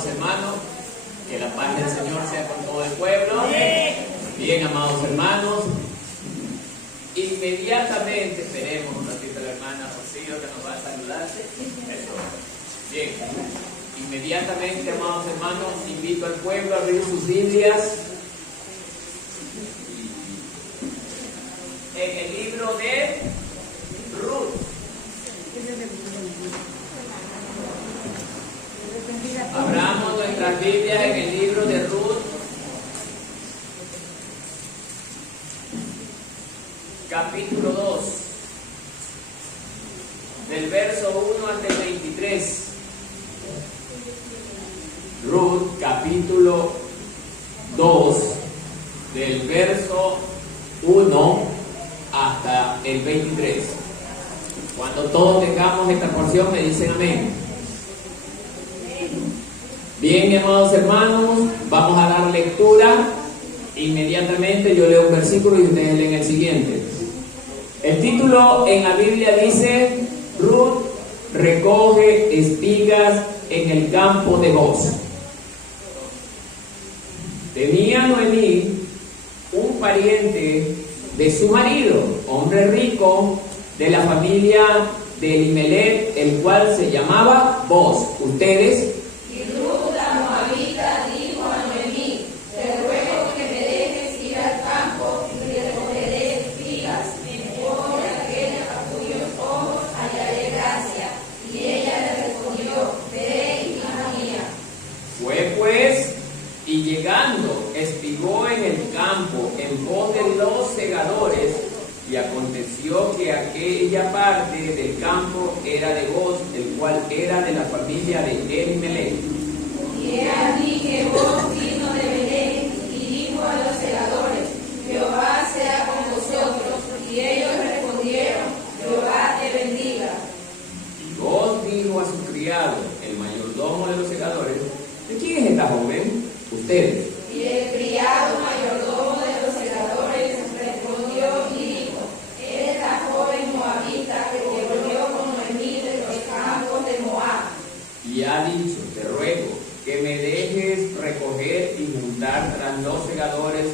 amados hermanos, que la paz del Señor sea con todo el pueblo. Bien, amados hermanos, inmediatamente, esperemos un ratito a la hermana Rocío que nos va a saludar. Eso. Bien, inmediatamente, amados hermanos, invito al pueblo a abrir sus Biblias en el libro de Ruth. Abramos nuestras Biblias en el libro de Ruth, capítulo 2, del verso 1 hasta el 23. Ruth, capítulo 2, del verso 1 hasta el 23. Cuando todos tengamos esta porción me dicen amén. Bien, amados hermanos, vamos a dar lectura. Inmediatamente yo leo un versículo y ustedes leen el siguiente. El título en la Biblia dice: Ruth recoge espigas en el campo de Boaz. Tenía Noemí un pariente de su marido, hombre rico de la familia de Elimelech, el cual se llamaba Boaz. Ustedes. Y Ruth la moabita dijo a Noemí: te ruego que me dejes ir al campo y recogeré espigas en pos de aquella a cuyos ojos hallaré gracia. Y ella le respondió: ve, hija mía. Fue pues, y llegando, espigó en el campo en pos de los segadores, y aconteció que aquella parte del campo era de Boaz, el cual era de la familia de Elimelech. Y he aquí que Boaz vino de Belén y dijo a los segadores: Jehová sea con vosotros. Y ellos respondieron: Jehová te bendiga. Y Boaz dijo a su criado, el mayordomo de los segadores: ¿de quién es esta joven? Ustedes. Y el criado mayordomo de los segadores respondió y dijo: es la joven moabita que volvió con Noemí de los campos de Moab. Y ha dicho: te ruego que me dejes recoger y juntar tras los segadores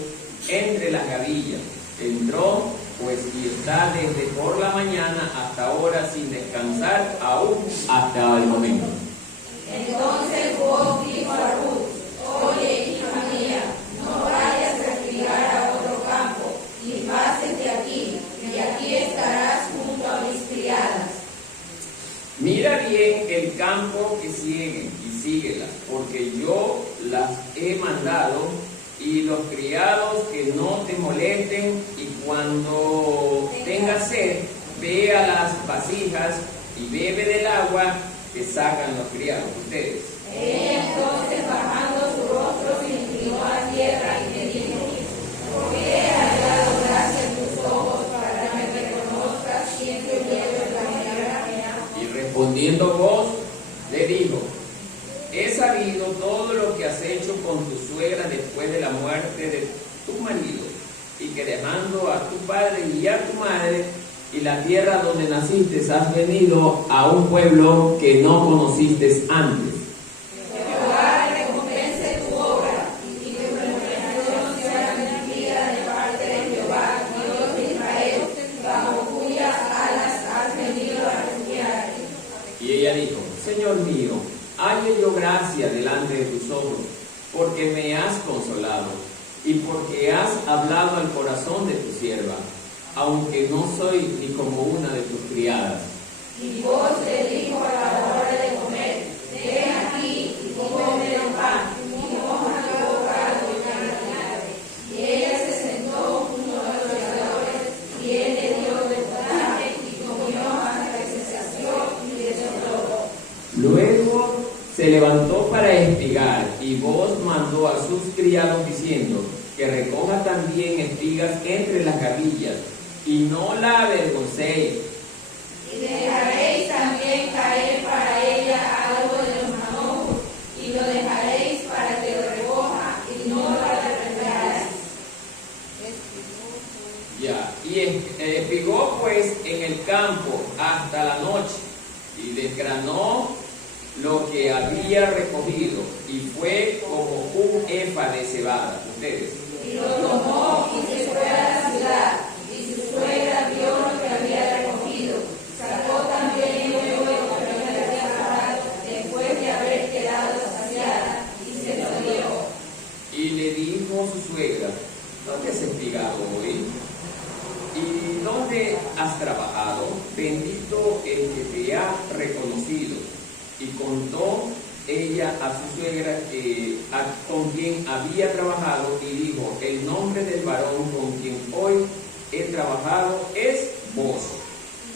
entre las gavillas. Entró pues y está desde por la mañana hasta ahora sin descansar, aún hasta el momento. Entonces Boaz dijo a Ruth: oye, hija mía, no vayas a espigar a otro campo, y pases de aquí, y aquí estarás junto a mis criadas. Mira bien el campo que siguen y síguelas, porque yo las he mandado, y los criados que no te molesten, y cuando tengas sed, ve a las vasijas y bebe del agua que sacan los criados. Ustedes. Ella entonces, bajando su rostro, se inclinó a tierra y me dijo: porque he hallado gracia en tus ojos para que me reconozcas siempre llevo la mañana. Y respondiendo Boaz, le dijo: he sabido todo lo que has hecho con tu suegra después de la muerte de tu marido, y que dejando a tu padre y a tu madre y la tierra donde naciste, has venido a un pueblo que no conociste antes. Jehová recompense tu obra, y tu remuneración sea bendita de parte de Jehová, Dios de Israel, bajo cuyas alas has venido a refugiarte. Y ella dijo: Señor mío, halle yo gracia delante de tus ojos, porque me has consolado, y porque has hablado al corazón de tu sierva, aunque no soy ni como una de tus criadas. Y Boaz le dijo a la hora de comer: ven aquí y come el pan, y moja tu boca y llame. Y ella se sentó junto a los segadores, y él le dio de potaje, y comió hasta que se sació y desoló. Luego se levantó para espigar, y Boaz mandó a sus criados diciendo: que recoja también espigas entre las gavillas, y no la avergoncéis. Y dejaréis también caer para ella algo de los manojos, y lo dejaréis para que lo recoja, y no la reprendáis. Ya, y espigó pues en el campo hasta la noche, y desgranó lo que había recogido, y fue como un efa de cebada. Ustedes. Y lo tomó y se fue a la ciudad, y su suegra vio lo que había recogido. Sacó también luego lo que había preparado, después de haber quedado saciada, y se lo dio. Y le dijo su suegra: ¿dónde has espigado hoy? ¿Y dónde has trabajado? Bendito el que te ha reconocido. Y contó ella a su suegra con quien había trabajado, y dijo: el nombre del varón con quien hoy he trabajado es vos.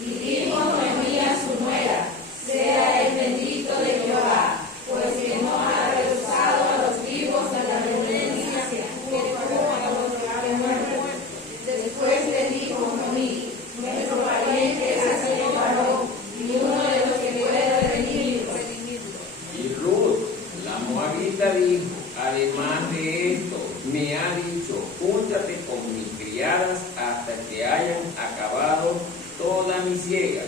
Y dijo Noemí a su nuera: sea el bendito de Jehová, pues que no ha rehusado a los vivos a la reverencia que tuvo a los que muertos. Después le dijo Noemí: nuestro pariente es aquel varón, y uno de los que puede redimirlo. Y Ruth, la moabita, dijo: además de esto, me ha dicho: júntate con mis criadas hasta que hayan acabado toda mi siega.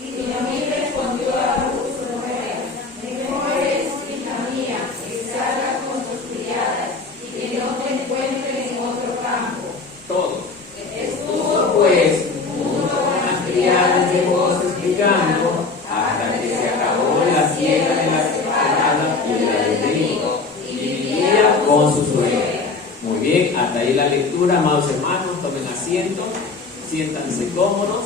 Y Noemí respondió a Ruth su nuera: mejor es, hija mía, que salgas con tus criadas y que no te encuentres en otro campo. Todos. Estuvo Pues, junto con las criadas de vos explicando hasta que se acabó la siega de la cebada y de la del trigo, y vivía con su suegra. Muy bien, hasta ahí la lectura, amados hermanos. Tomen asiento, siéntanse cómodos.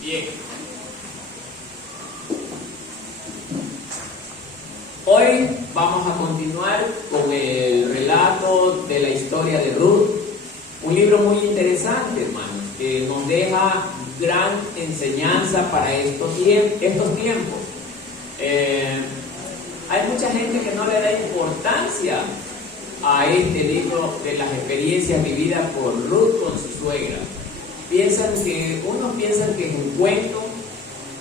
Bien. Hoy vamos a continuar con el relato de la historia de Ruth, un libro muy interesante, hermanos, que nos deja gran enseñanza para estos tiempos. Hay mucha gente que no le da importancia a este libro de las experiencias vividas por Ruth con su suegra. Unos piensan que es un cuento,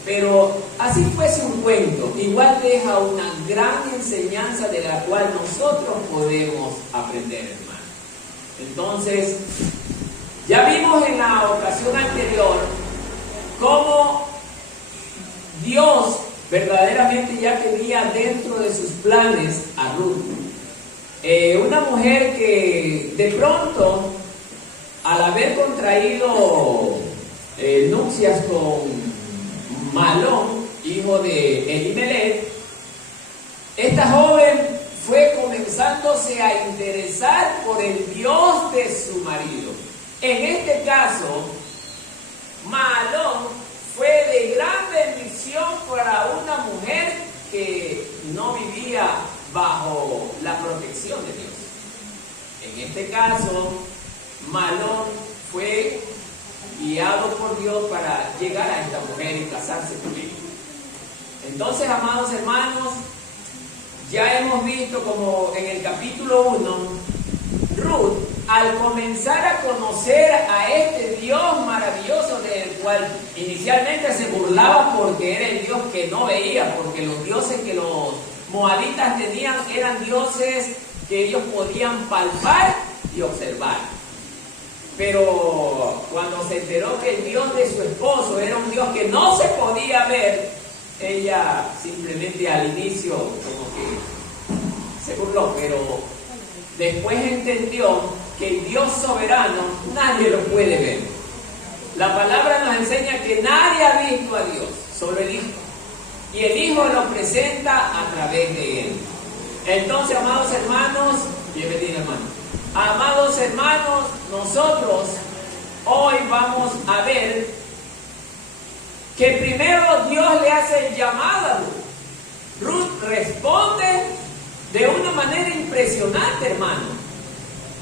pero así fuese un cuento, igual deja una gran enseñanza de la cual nosotros podemos aprender, hermano. Entonces, ya vimos en la ocasión anterior cómo Dios verdaderamente ya tenía dentro de sus planes a Ruth. Una mujer que de pronto, al haber contraído nupcias con Malón, hijo de Elimelech, esta joven fue comenzándose a interesar por el Dios de su marido. En este caso, Malón fue de gran bendición para una mujer que no vivía bajo la protección de Dios. En este caso, Malón fue guiado por Dios para llegar a esta mujer y casarse con ella. Entonces, amados hermanos, ya hemos visto como en el capítulo 1, Ruth, al comenzar a conocer a este Dios maravilloso del cual inicialmente se burlaba porque era el Dios que no veía, porque los dioses que los moabitas tenían eran dioses que ellos podían palpar y observar. Pero cuando se enteró que el Dios de su esposo era un Dios que no se podía ver, ella simplemente al inicio como que se burló, pero después entendió que el Dios soberano nadie lo puede ver. La palabra nos enseña que nadie ha visto a Dios, solo el Hijo. Y el Hijo lo presenta a través de Él. Entonces, amados hermanos, bienvenido hermano. Amados hermanos, nosotros hoy vamos a ver que primero Dios le hace el llamado a Ruth. Ruth responde de una manera impresionante, hermano.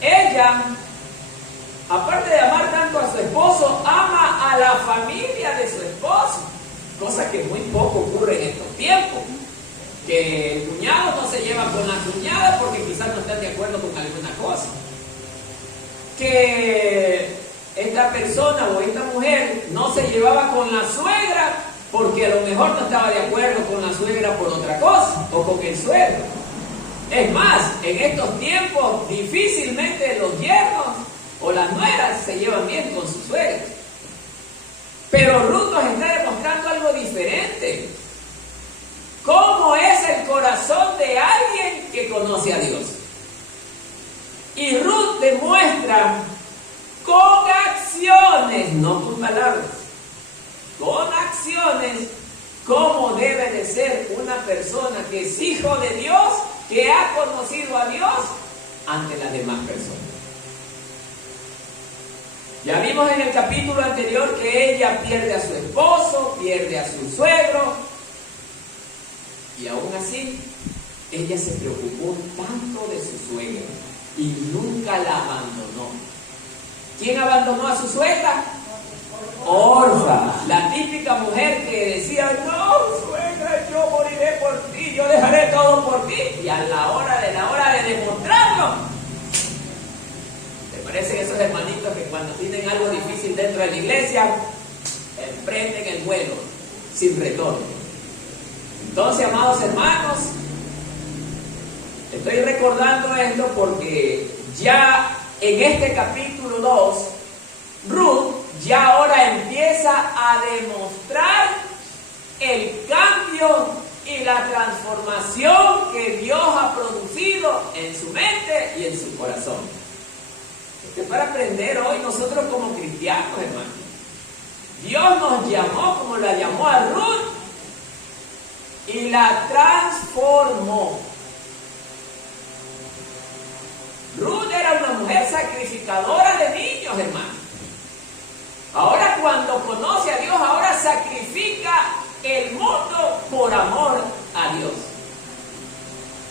Ella, aparte de amar tanto a su esposo, ama a la familia de su esposo, cosa que muy poco ocurre en estos tiempos. Que el cuñado no se lleva con la cuñada porque quizás no están de acuerdo con alguna cosa. Que esta persona o esta mujer no se llevaba con la suegra porque a lo mejor no estaba de acuerdo con la suegra por otra cosa, o con el suegro. Es más, en estos tiempos difícilmente los yernos o las nueras se llevan bien con sus suegros. Pero Ruth nos está demostrando algo diferente. ¿Cómo es el corazón de alguien que conoce a Dios? Y Ruth demuestra con acciones, no con palabras, con acciones, cómo debe de ser una persona que es hijo de Dios, que ha conocido a Dios ante las demás personas. Ya vimos en el capítulo anterior que ella pierde a su esposo, pierde a su suegro, y aún así, ella se preocupó tanto de su suegra y nunca la abandonó. ¿Quién abandonó a su suegra? Orfa, la típica mujer que decía, no, suegra, yo moriré por ti, yo dejaré todo por ti. Y a la hora de demostrarlo, ¿te parecen esos hermanitos que cuando tienen algo difícil dentro de la iglesia, emprenden el vuelo sin retorno? Entonces, amados hermanos, estoy recordando esto porque ya en este capítulo 2, Ruth ya ahora empieza a demostrar el cambio y la transformación que Dios ha producido en su mente y en su corazón. Esto es para aprender hoy nosotros como cristianos, hermanos. Dios nos llamó como la llamó a Ruth y la transformó. Ruth era una mujer sacrificadora de niños, hermanos. Ahora cuando conoce a Dios, ahora sacrifica el mundo por amor a Dios.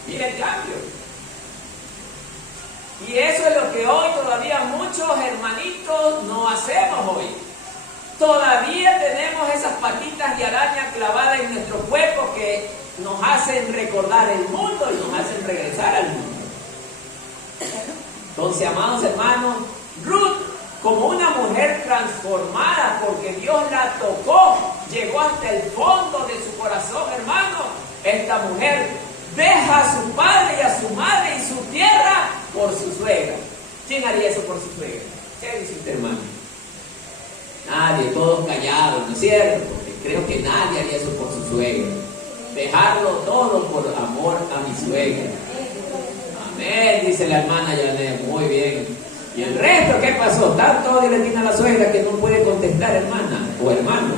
Mira el cambio. Y eso es lo que hoy todavía muchos hermanitos no hacemos hoy. Todavía tenemos esas patitas de araña clavadas en nuestro cuerpo que nos hacen recordar el mundo y nos hacen regresar al mundo. Entonces, amados hermanos, Ruth, como una mujer transformada porque Dios la tocó, llegó hasta el fondo de su corazón, hermano. Esta mujer deja a su padre y a su madre y su tierra por su suegra. ¿Quién haría eso por su suegra? ¿Qué dice usted, hermano? Nadie, todos callados, ¿no es cierto? Porque creo que nadie haría eso por su suegra. Dejarlo todo por amor a mi suegra. Amén, dice la hermana Yané, muy bien. ¿Y el resto qué pasó? Tanto odio le tiene a la suegra que no puede contestar, hermana o hermano.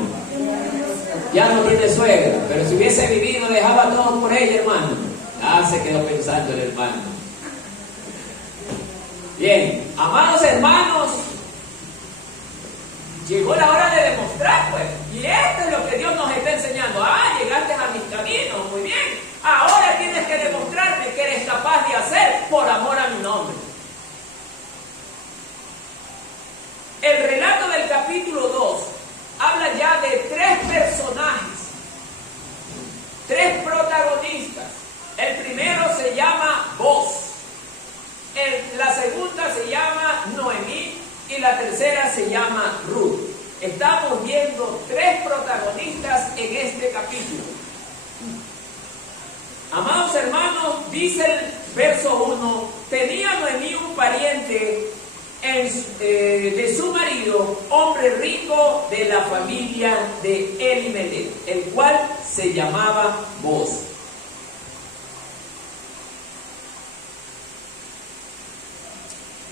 Ya no tiene suegra, pero si hubiese vivido dejaba todo por ella, hermano. Ah, se quedó pensando el hermano. Bien, amados hermanos, llegó la hora de demostrar, pues. Y esto es lo que Dios nos está enseñando. Ah, llegaste a mis caminos, muy bien. Ahora tienes que demostrarme que eres capaz de hacer por amor a mi nombre. El relato del capítulo 2 habla ya de 3 personajes, 3 protagonistas. El primero se llama Boaz, la segunda se llama Noemí y la tercera se llama Ruth. Estamos viendo 3 protagonistas en este capítulo. Amados hermanos, dice el verso 1, tenía Noemí un pariente de su marido, hombre rico de la familia de Elimelech, el cual se llamaba Boaz.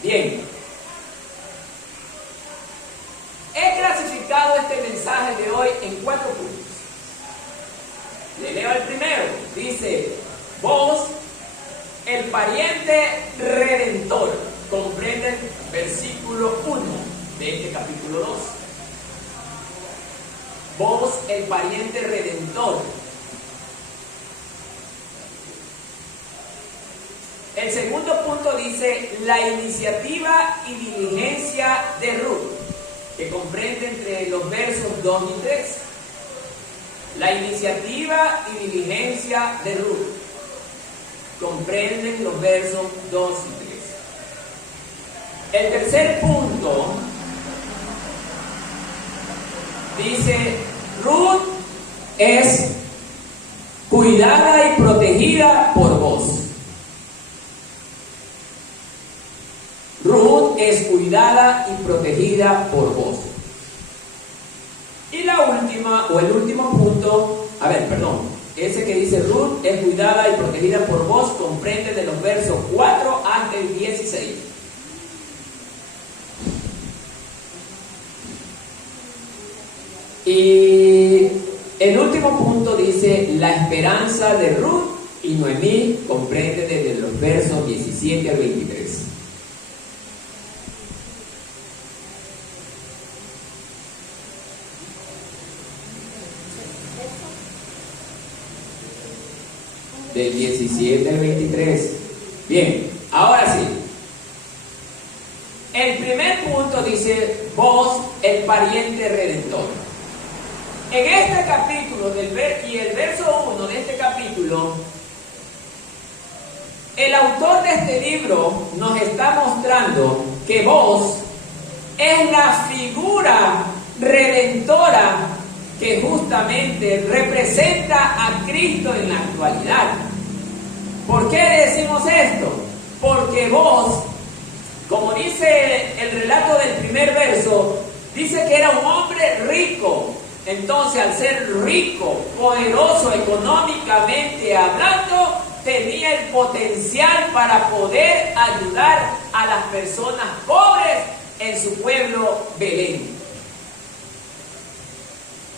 Bien, he clasificado este mensaje de hoy en 4 puntos. Le leo el primero, dice Boaz, el pariente redentor. Comprende el versículo 1 de este capítulo 2. Boaz, el pariente redentor. El segundo punto dice la iniciativa y diligencia de Ruth, que comprende entre los versos 2 y 3. La iniciativa y diligencia de Ruth comprenden los versos 2 y 3. El tercer punto dice Ruth es cuidada y protegida por vos. Ruth es cuidada y protegida por vos. Y la última, o el último punto, ese que dice Ruth es cuidada y protegida por vos, comprende de los versos 4 hasta el 16. Y el último punto dice, la esperanza de Ruth y Noemí, comprende desde los versos 17 al 23. Del 17 al 23. Bien, ahora sí. El primer punto dice, vos, el pariente redentor. En este capítulo, y el verso 1 de este capítulo, el autor de este libro nos está mostrando que vos es la figura redentora que justamente representa a Cristo en la actualidad. ¿Por qué decimos esto? Porque vos, como dice el relato del primer verso, dice que era un hombre rico. Entonces, al ser rico, poderoso económicamente hablando, tenía el potencial para poder ayudar a las personas pobres en su pueblo Belén.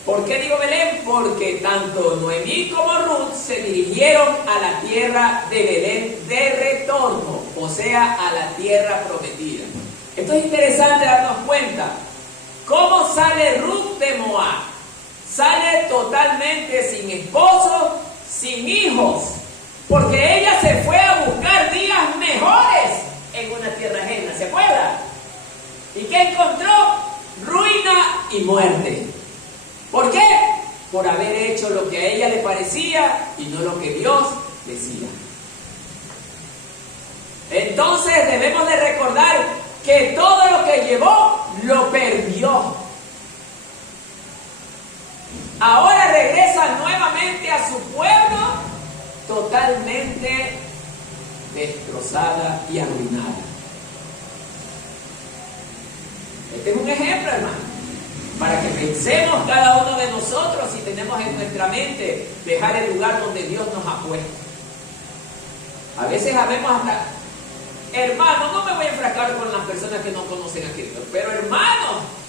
¿Por qué digo Belén? Porque tanto Noemí como Ruth se dirigieron a la tierra de Belén de retorno, o sea, a la tierra prometida. Esto es interesante darnos cuenta. ¿Cómo sale Ruth de Moab? Sale totalmente sin esposo, sin hijos, porque ella se fue a buscar días mejores en una tierra ajena, ¿se acuerda? ¿Y qué encontró? Ruina y muerte. ¿Por qué? Por haber hecho lo que a ella le parecía y no lo que Dios decía. Entonces debemos de recordar que todo lo que llevó, lo perdió. Ahora regresa nuevamente a su pueblo totalmente destrozada y arruinada. Este es un ejemplo, hermano, para que pensemos cada uno de nosotros si tenemos en nuestra mente dejar el lugar donde Dios nos ha puesto. A veces sabemos hasta, hermano, no me voy a enfrascar con las personas que no conocen a Cristo, pero hermano,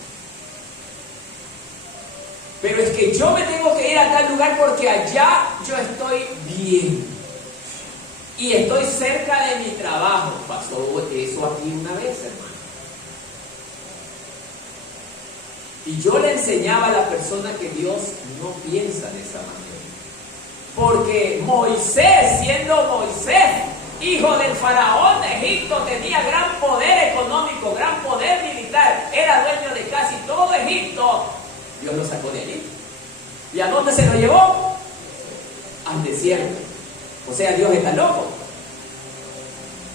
pero es que yo me tengo que ir a tal lugar porque allá yo estoy bien y estoy cerca de mi trabajo. Pasó eso aquí una vez, hermano. Y yo le enseñaba a la persona que Dios no piensa de esa manera. Porque Moisés, siendo Moisés, hijo del faraón de Egipto, tenía gran poder económico, gran poder militar, era dueño de casi todo Egipto. Dios lo sacó de allí. ¿Y a dónde se lo llevó? Al desierto. O sea, Dios está loco.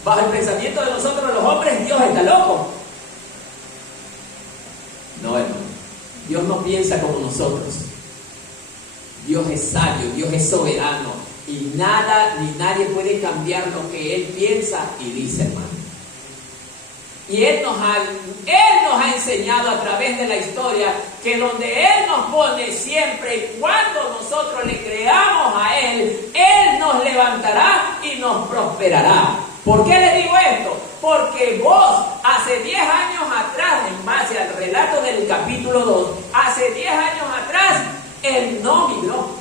Bajo el pensamiento de nosotros los hombres, Dios está loco. No, hermano. Dios no piensa como nosotros. Dios es sabio, Dios es soberano. Y nada ni nadie puede cambiar lo que Él piensa y dice, hermano. Y Él nos ha enseñado a través de la historia que donde Él nos pone siempre y cuando nosotros le creamos a Él, Él nos levantará y nos prosperará. ¿Por qué les digo esto? Porque vos hace 10 años atrás, en base al relato del capítulo 2, hace 10 años atrás, Él no migró.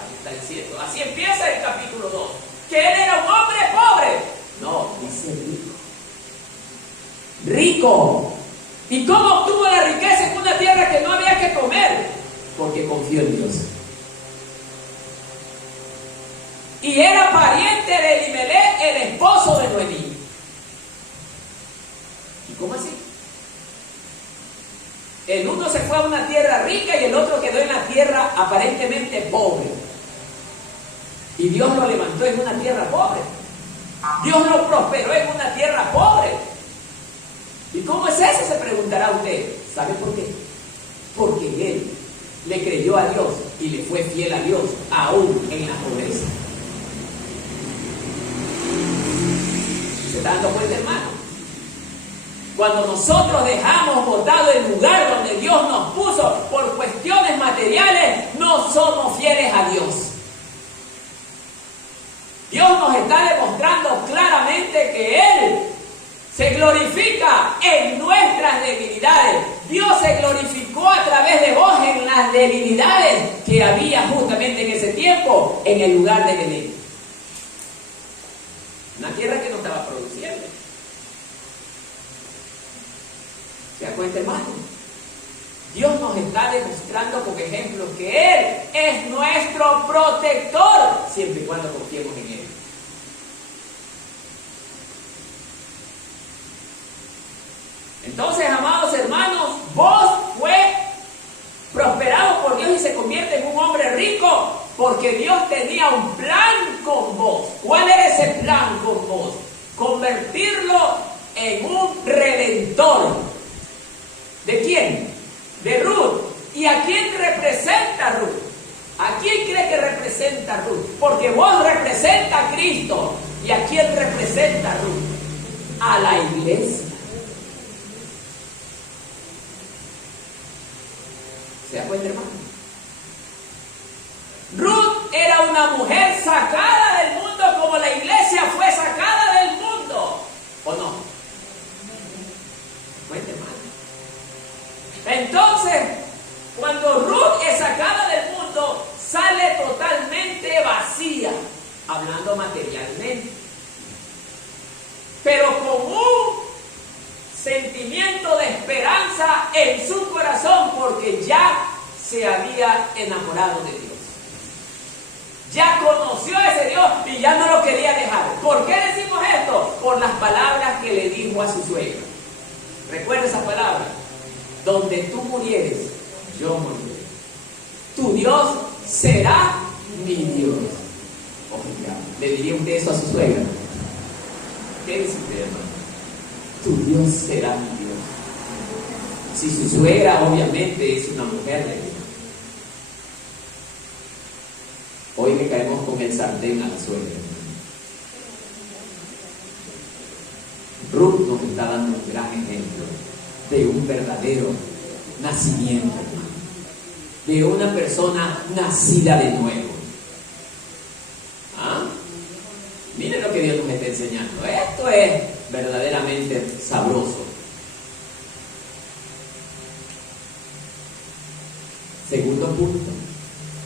Ahí está diciendo, así empieza el capítulo 2, que Él era un hombre pobre. No, dice rico. Rico. ¿Y cómo obtuvo la riqueza en una tierra que no había que comer? Porque confió en Dios. Y era pariente de Elimelech, el esposo de Noemí. ¿Y cómo así? El uno se fue a una tierra rica y el otro quedó en la tierra aparentemente pobre. Y Dios lo levantó en una tierra pobre. Dios lo prosperó en una tierra pobre. ¿Y cómo es eso? Se preguntará usted. ¿Sabe por qué? porque él le creyó a Dios y le fue fiel a Dios, aún en la pobreza. ¿Se está dando cuenta, hermano? Cuando nosotros dejamos botado el lugar donde Dios nos puso por cuestiones materiales, no somos fieles a Dios. Dios nos está demostrando claramente que Él se glorifica en nuestras debilidades. Dios se glorificó a través de vos en las debilidades que había justamente en ese tiempo en el lugar de Belén. Una tierra que no estaba produciendo. ¿Se da cuenta, hermano? Dios nos está demostrando con ejemplos que Él es nuestro protector, siempre y cuando confiemos en Él. Entonces, amados hermanos, vos fue prosperado por Dios y se convierte en un hombre rico porque Dios tenía un plan con vos. ¿Cuál era ese plan con vos? Convertirlo en un redentor. ¿De quién? De Ruth. ¿Y a quién representa Ruth? ¿A quién cree que representa Ruth? Porque vos representa a Cristo. ¿Y a quién representa Ruth? A la iglesia. ¿Se da cuenta, hermano? Ruth era una mujer sacada del mundo como la iglesia fue sacada del mundo. ¿O no? Cuenta, hermano. Entonces, cuando Ruth es sacada del mundo, sale totalmente vacía, hablando materialmente, pero con un sentimiento de esperanza en su corazón, porque ya se había enamorado de Dios. Ya conoció a ese Dios y ya no lo quería dejar. ¿Por qué decimos esto? Por las palabras que le dijo a su suegra. Recuerda esas palabras. Donde tú murieres, yo moriré. Tu Dios será mi Dios. Oiga, ¿le diría usted eso a su suegra? ¿Qué dice usted, hermano? Tu Dios será mi Dios. Si su suegra obviamente es una mujer de Dios. Hoy le caemos con el sartén a la suegra. Ruth nos está dando un gran ejemplo de un verdadero nacimiento, hermano, de una persona nacida de nuevo. ¿Ah? Miren lo que Dios nos está enseñando. Esto es verdaderamente sabroso. Segundo punto,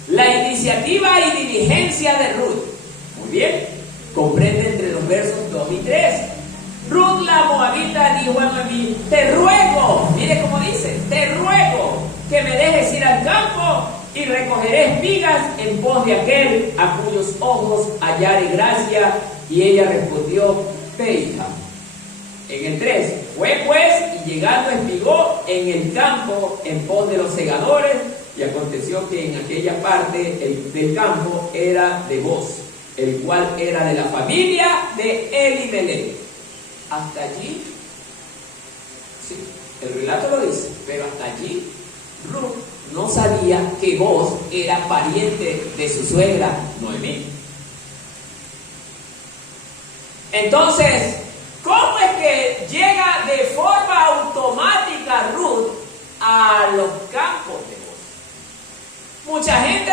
la iniciativa y diligencia de Ruth. Muy bien, comprende entre los versos 2 y 3. Ruth la moabita dijo a Noemí: te ruego, mire cómo dice, te ruego que me dejes ir al campo y recogeré espigas en pos de aquel a cuyos ojos hallare gracia. Y ella respondió: ve, hija. En el 3, fue pues y llegando espigó en el campo en pos de los segadores, y aconteció que en aquella parte del campo era de Boz, el cual era de la familia de Elimelech. Hasta allí, sí, el relato lo dice, pero hasta allí Ruth no sabía que Boz era pariente de su suegra Noemí. Entonces, ¿cómo es que llega de forma automática Ruth a los campos de Boz? Mucha gente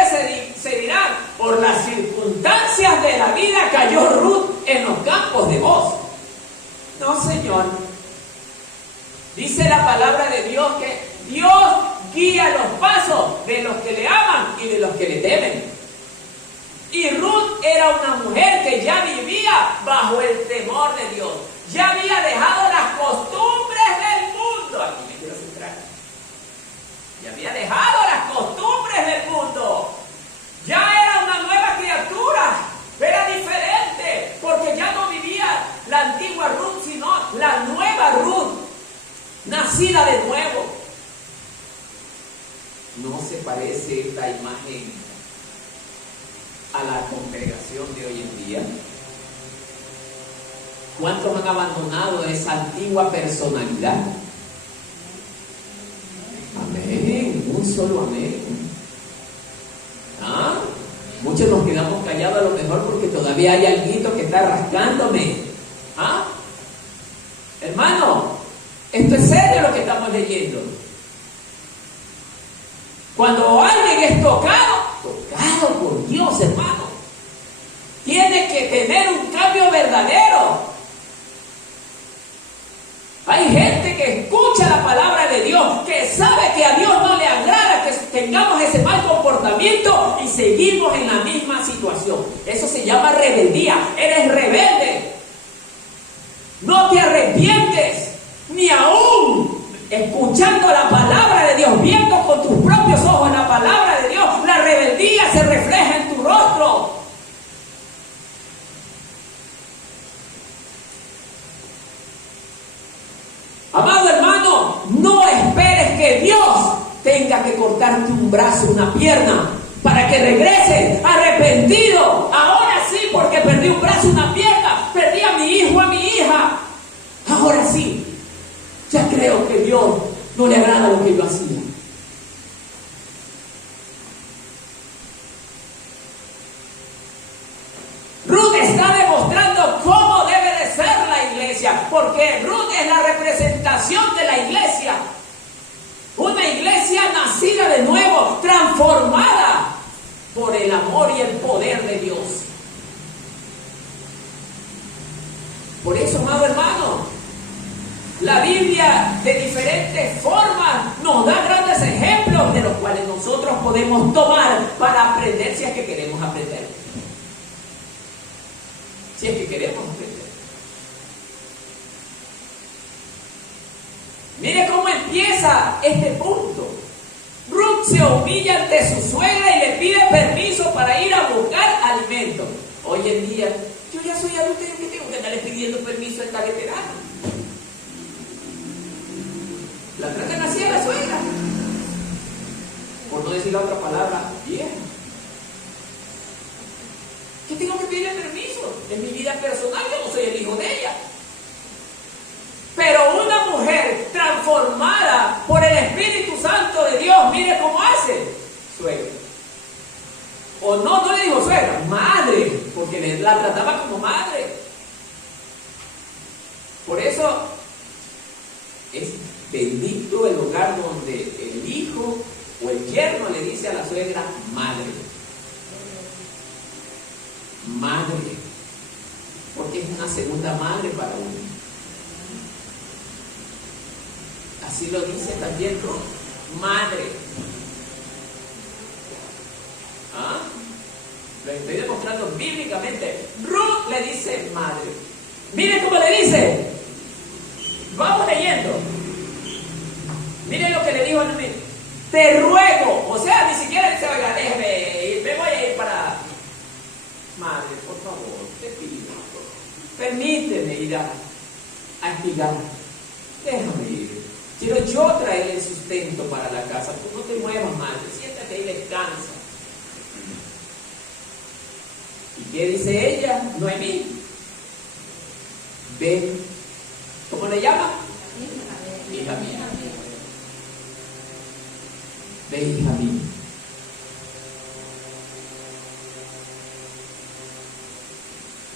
se dirá, por las circunstancias de la vida cayó Ruth en los campos de Boz. No, Señor. Dice la palabra de Dios que Dios guía los pasos de los que le aman y de los que le temen. Y Ruth era una mujer que ya vivía bajo el temor de Dios. Ya había dejado las costumbres del mundo. Aquí me quiero centrar. Ya había dejado las costumbres del mundo. Ya era una nueva criatura. Era diferente, porque ya no vivía la antigua Ruth, sino la nueva Ruth, nacida de nuevo. ¿No se parece esta imagen a la congregación de hoy en día? ¿Cuántos han abandonado esa antigua personalidad? Amén. solo amén. ¿Ah? Muchos nos quedamos callados a lo mejor porque todavía hay alguito que está rascándome. ¿Ah? Hermano, esto es serio lo que estamos leyendo. Cuando alguien es tocado por Dios, hermano, tiene que tener un cambio verdadero. Hay gente que escucha la palabra de Dios, que sabe que a Dios no le agrada que tengamos ese mal comportamiento y seguimos en la misma situación. Eso se llama rebeldía. Eres rebelde. No te arrepientes, ni aún escuchando la palabra de Dios, viendo con tus propios ojos la palabra de Dios. La rebeldía se refleja en tu rostro. Amado hermano, no esperes que Dios tenga que cortarte un brazo, una pierna, para que regreses arrepentido. Ahora sí, porque perdí un brazo, una pierna, perdí a mi hijo, a mi hija. Ahora sí, ya creo que Dios no le agrada lo que yo hacía. Ruth está demostrando cómo debe de ser la iglesia, porque Ruth es la representación de la iglesia. Una iglesia nacida de nuevo, transformada por el amor y el poder de Dios. Por eso, amado hermano, la Biblia de diferentes formas nos da grandes ejemplos de los cuales nosotros podemos tomar para aprender si es que queremos aprender. Si es que queremos aprender. Mire cómo empieza este punto. Ruth se humilla ante su suegra y le pide permiso para ir a buscar alimento. Hoy en día, yo ya soy adulto y tengo que estarle pidiendo permiso a esta veterana. La tratan así a la suegra. Por no decir la otra palabra, vieja. ¿Qué tengo que pedirle permiso? Es mi vida personal, yo no soy el hijo de ella. Pero una mujer transformada por el Espíritu Santo de Dios, mire cómo hace. Suegra. O no le dijo suegra, madre, porque la trataba como madre. Por eso es bendito el hogar donde el hijo o el yerno le dice a la suegra madre. Madre. Porque es una segunda madre para uno. Así lo dice también Ruth, madre. ¿Ah? Lo estoy demostrando bíblicamente. Ruth le dice madre. Miren cómo le dice. Vamos leyendo. Miren lo que le dijo a mí. Te ruego. O sea, ni siquiera dice, oiga, déjeme ir. Me voy a ir para... Madre, por favor, te pido. Permíteme ir a espigar. Déjame ir. Quiero yo traer el sustento para la casa. Tú no te muevas, madre. Siéntate y descansa. ¿Y qué dice ella? Noemí. Ven. ¿Cómo le llama? Hija mía. Ven, hija mía.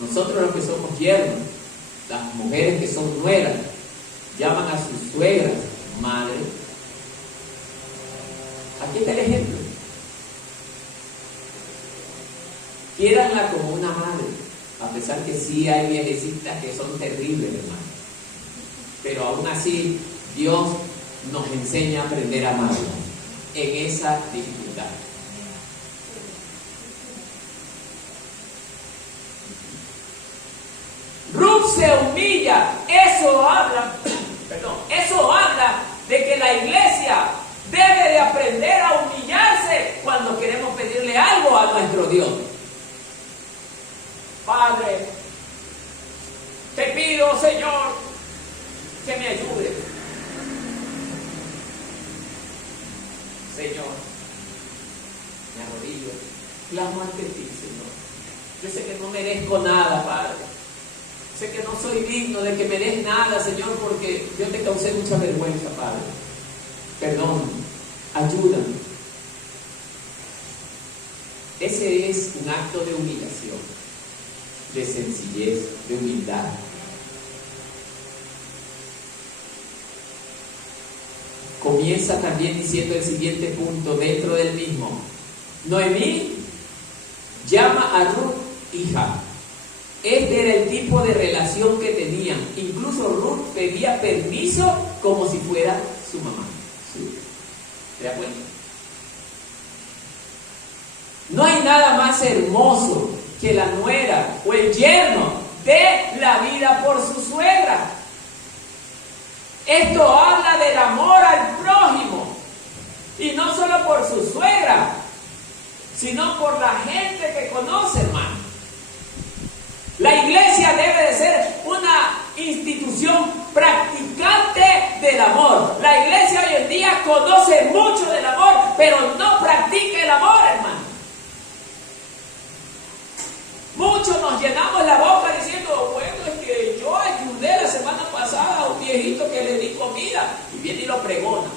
Nosotros los que somos yernos, las mujeres que son nueras, llaman a sus suegras madre. Aquí está el ejemplo. Quiéranla como una madre, a pesar que sí hay viejecitas que son terribles, hermano. Pero aún así, Dios nos enseña a aprender a amarla en esa dificultad. Ruth se humilla. Eso habla de que la iglesia debe de aprender a humillarse cuando queremos pedirle algo a nuestro Dios. Padre, te pido, Señor, que me ayude. Señor, me arrodillo, clamo ante ti, Señor. Yo sé que no merezco nada, Padre. Sé que no soy digno de que me des nada, Señor, porque yo te causé mucha vergüenza, Padre. Perdón, ayúdame. un acto de humillación, de sencillez, de humildad. Comienza también diciendo el siguiente punto dentro del mismo. Noemí llama a Ruth hija. Este era el tipo de relación que tenían. Incluso Ruth pedía permiso como si fuera su mamá. ¿Se da cuenta? No hay nada más hermoso que la nuera o el yerno dé la vida por su suegra. Esto habla del amor al prójimo, y no solo por su suegra, sino por la gente que conoce, hermano. La iglesia debe de ser una institución practicante del amor. La iglesia hoy en día conoce mucho del amor, pero no practica el amor, hermano. Muchos nos llenamos la boca diciendo, bueno, es que yo ayudé la semana pasada a un viejito que le di comida, y viene y lo pregona,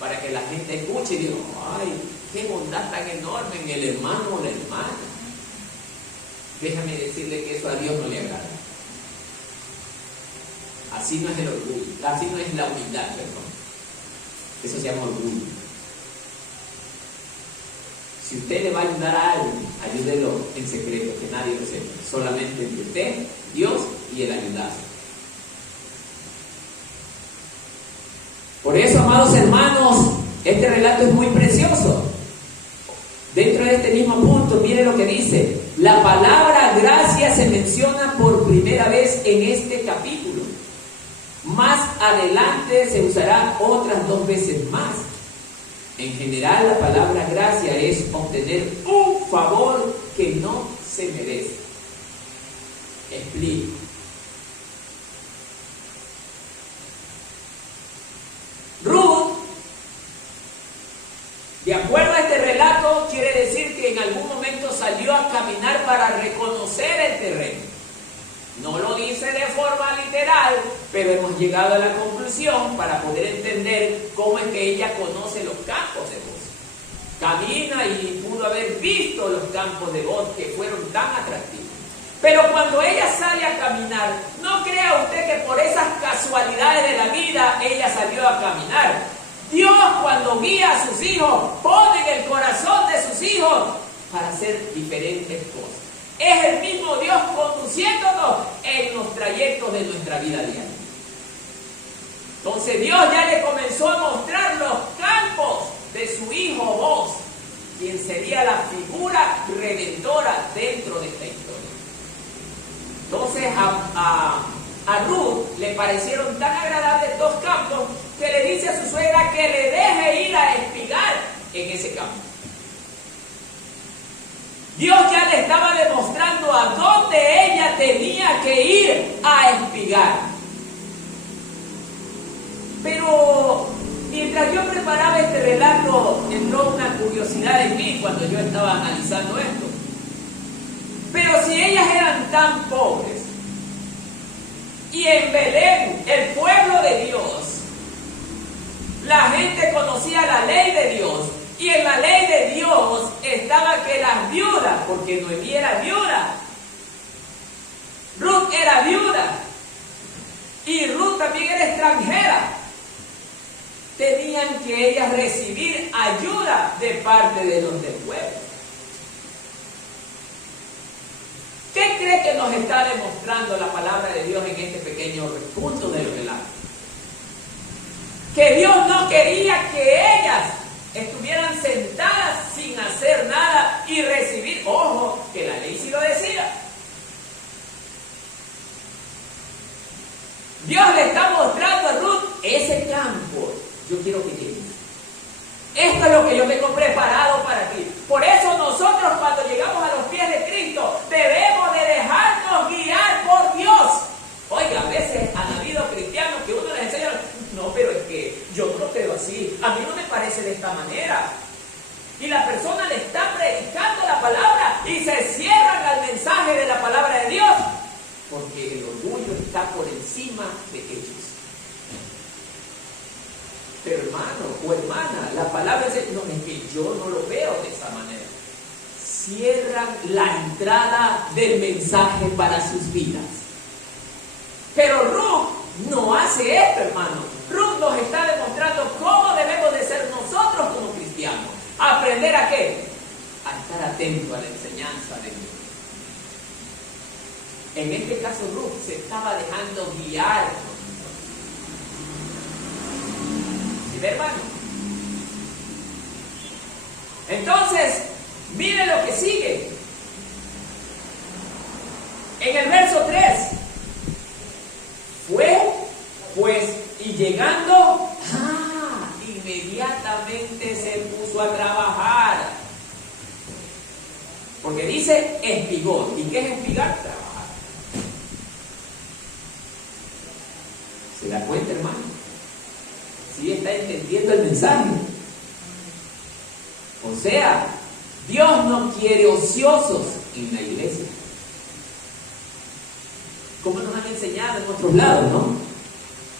para que la gente escuche y diga, ay, qué bondad tan enorme en el hermano o la hermana. Déjame decirle que eso a Dios no le agrada. Así no es el orgullo, así no es la humildad, perdón. Eso se llama orgullo. Si usted le va a ayudar a alguien, ayúdelo en secreto, que nadie lo sepa. Solamente entre usted, Dios y el ayudado. Por eso, amados hermanos, este relato es muy precioso. Dentro de este mismo punto, mire lo que dice. La palabra gracia se menciona por primera vez en este capítulo. Más adelante se usará otras 2 veces más. En general, la palabra gracia es obtener un favor que no se merece. Explico. Ruth, de acuerdo a este relato, quiere decir que en algún momento salió a caminar para reconocer el terreno. No lo dice de forma literal, pero hemos llegado a la conclusión para poder entender cómo es que ella conoce los campos de Boz. Camina y pudo haber visto los campos de Boz que fueron tan atractivos. Pero cuando ella sale a caminar, no crea usted que por esas casualidades de la vida ella salió a caminar. Dios, cuando guía a sus hijos, pone en el corazón de sus hijos para hacer diferentes cosas. Es el mismo Dios conduciéndonos en los trayectos de nuestra vida diaria. Entonces Dios ya le comenzó a mostrar los campos de su hijo Boz, quien sería la figura redentora dentro de esta historia. Entonces a Ruth le parecieron tan agradables 2 campos que le dice a su suegra que le deje ir a espigar en ese campo. Dios ya le estaba demostrando a dónde ella tenía que ir a espigar. Pero mientras yo preparaba este relato, entró una curiosidad en mí cuando yo estaba analizando esto. Pero si ellas eran tan pobres, y en Belén, el pueblo de Dios, la gente conocía la ley de Dios, y en la ley de Dios estaba que las viudas, porque Noemí era viuda, Ruth era viuda, y Ruth también era extranjera, tenían que ellas recibir ayuda de parte de los del pueblo. ¿Qué cree que nos está demostrando la palabra de Dios en este pequeño punto del relato? Que Dios no quería que ellas estuvieran sentadas sin hacer nada y recibir, ojo, que la ley sí lo decía. Dios le está mostrando a Ruth ese campo. Yo quiero que llegues. Esto es lo que yo tengo preparado para ti. Por eso nosotros cuando llegamos a los pies de Cristo debemos de dejarnos guiar por Dios. Oiga, a veces han habido cristianos que uno les enseña, no, pero es que yo no lo creo así, a mí no me parece de esta manera. Y la persona le está predicando la palabra y se cierran al mensaje de la palabra de Dios, porque el orgullo está por encima de ellos. Pero hermano o hermana, la palabra dice, no, es que yo no lo veo de esa manera. cierran la entrada del mensaje para sus vidas. Pero Ruth no hace esto, hermano. Ruth nos está demostrando cómo debemos de ser nosotros como cristianos. ¿Aprender a qué? A estar atento a la enseñanza de Dios. En este caso Ruth se estaba dejando guiar. ¿Sí ve, hermano? Entonces, mire lo que sigue. En el verso 3. Fue, pues, y llegando, inmediatamente se puso a trabajar. Porque dice espigó. ¿Y qué es espigar? Trabajar. ¿Se da cuenta, hermano? ¿Sí está entendiendo el mensaje? O sea, Dios no quiere ociosos en la iglesia. Como nos han enseñado en otros lados, ¿no?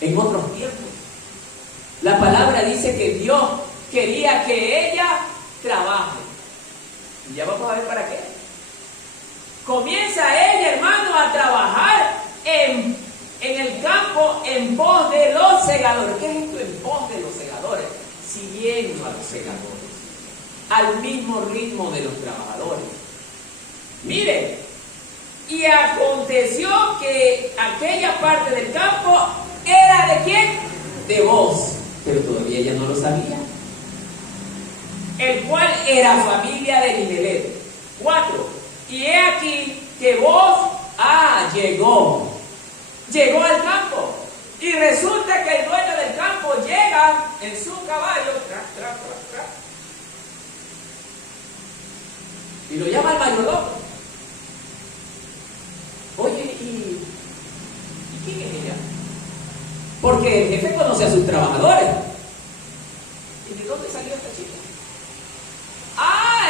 En otros tiempos. La palabra dice que Dios quería que ella trabaje. Y ya vamos a ver para qué. Comienza ella, hermano, a trabajar en el campo en pos de los segadores. ¿Qué es esto en pos de los segadores? Siguiendo a los segadores, al mismo ritmo de los trabajadores. Mire, y aconteció que aquella parte del campo era ¿de quién? De Booz, pero todavía ella no lo sabía. El cual era familia de Elimelech. 4. Y he aquí que Booz llegó al campo. Y resulta que el dueño del campo llega en su caballo y lo llama al mayordomo. Oye, ¿y quién es ella? Porque el jefe conoce a sus trabajadores. ¿Y de dónde salió esta chica?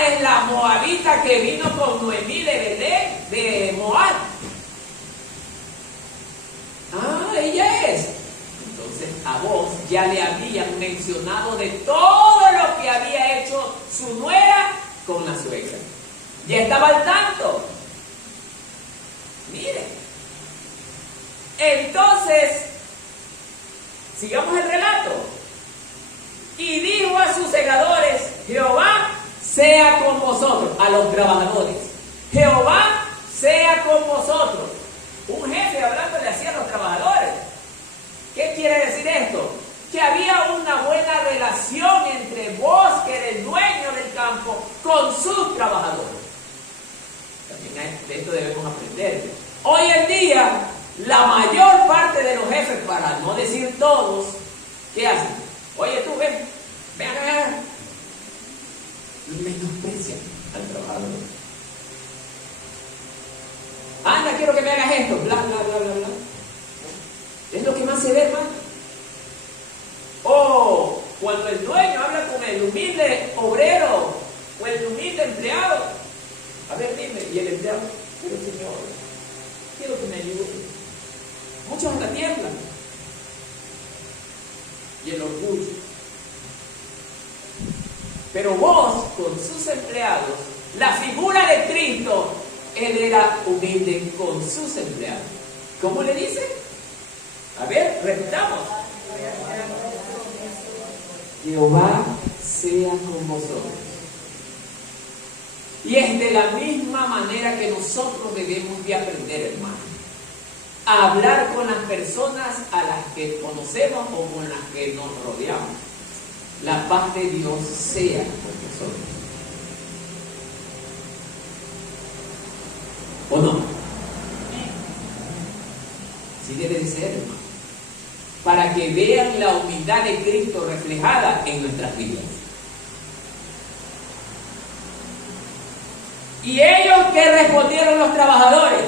Es la moabita que vino con Noemí de Belén, de Moab. Ella es. Entonces a Booz ya le habían mencionado de todo lo que había hecho su nuera con la suegra. Ya estaba al tanto. Mire. Entonces, sigamos el relato. Y dijo a sus segadores: Jehová sea con vosotros. A los trabajadores: Jehová sea con vosotros. Un jefe hablándole así a los trabajadores. ¿Qué quiere decir esto? Que había una buena relación entre Booz, que era el dueño del campo, con sus trabajadores. También de esto debemos aprender. Hoy en día, la mayor parte de los jefes, para no decir todos, ¿qué hacen? Oye, tú ven acá. Menosprecian al trabajador. Anda, quiero que me hagas esto, bla, bla, bla, bla, bla. Es lo que más se ve, hermano. O cuando el dueño habla con el humilde obrero o el humilde empleado. A ver, dime, y el empleado: pero señor, quiero que me ayude. Muchos hasta tiemblan. Y el orgullo. Pero Booz, con sus empleados, la figura de Cristo, él era humilde con sus empleados. ¿Cómo le dice? A ver, repitamos. Jehová sea con vosotros. Y es de la misma manera que nosotros debemos de aprender, hermano, a hablar con las personas a las que conocemos o con las que nos rodeamos. La paz de Dios sea con nosotros. ¿O no? Sí debe de ser, hermano, para que vean la humildad de Cristo reflejada en nuestras vidas. ¿Y ellos qué respondieron los trabajadores?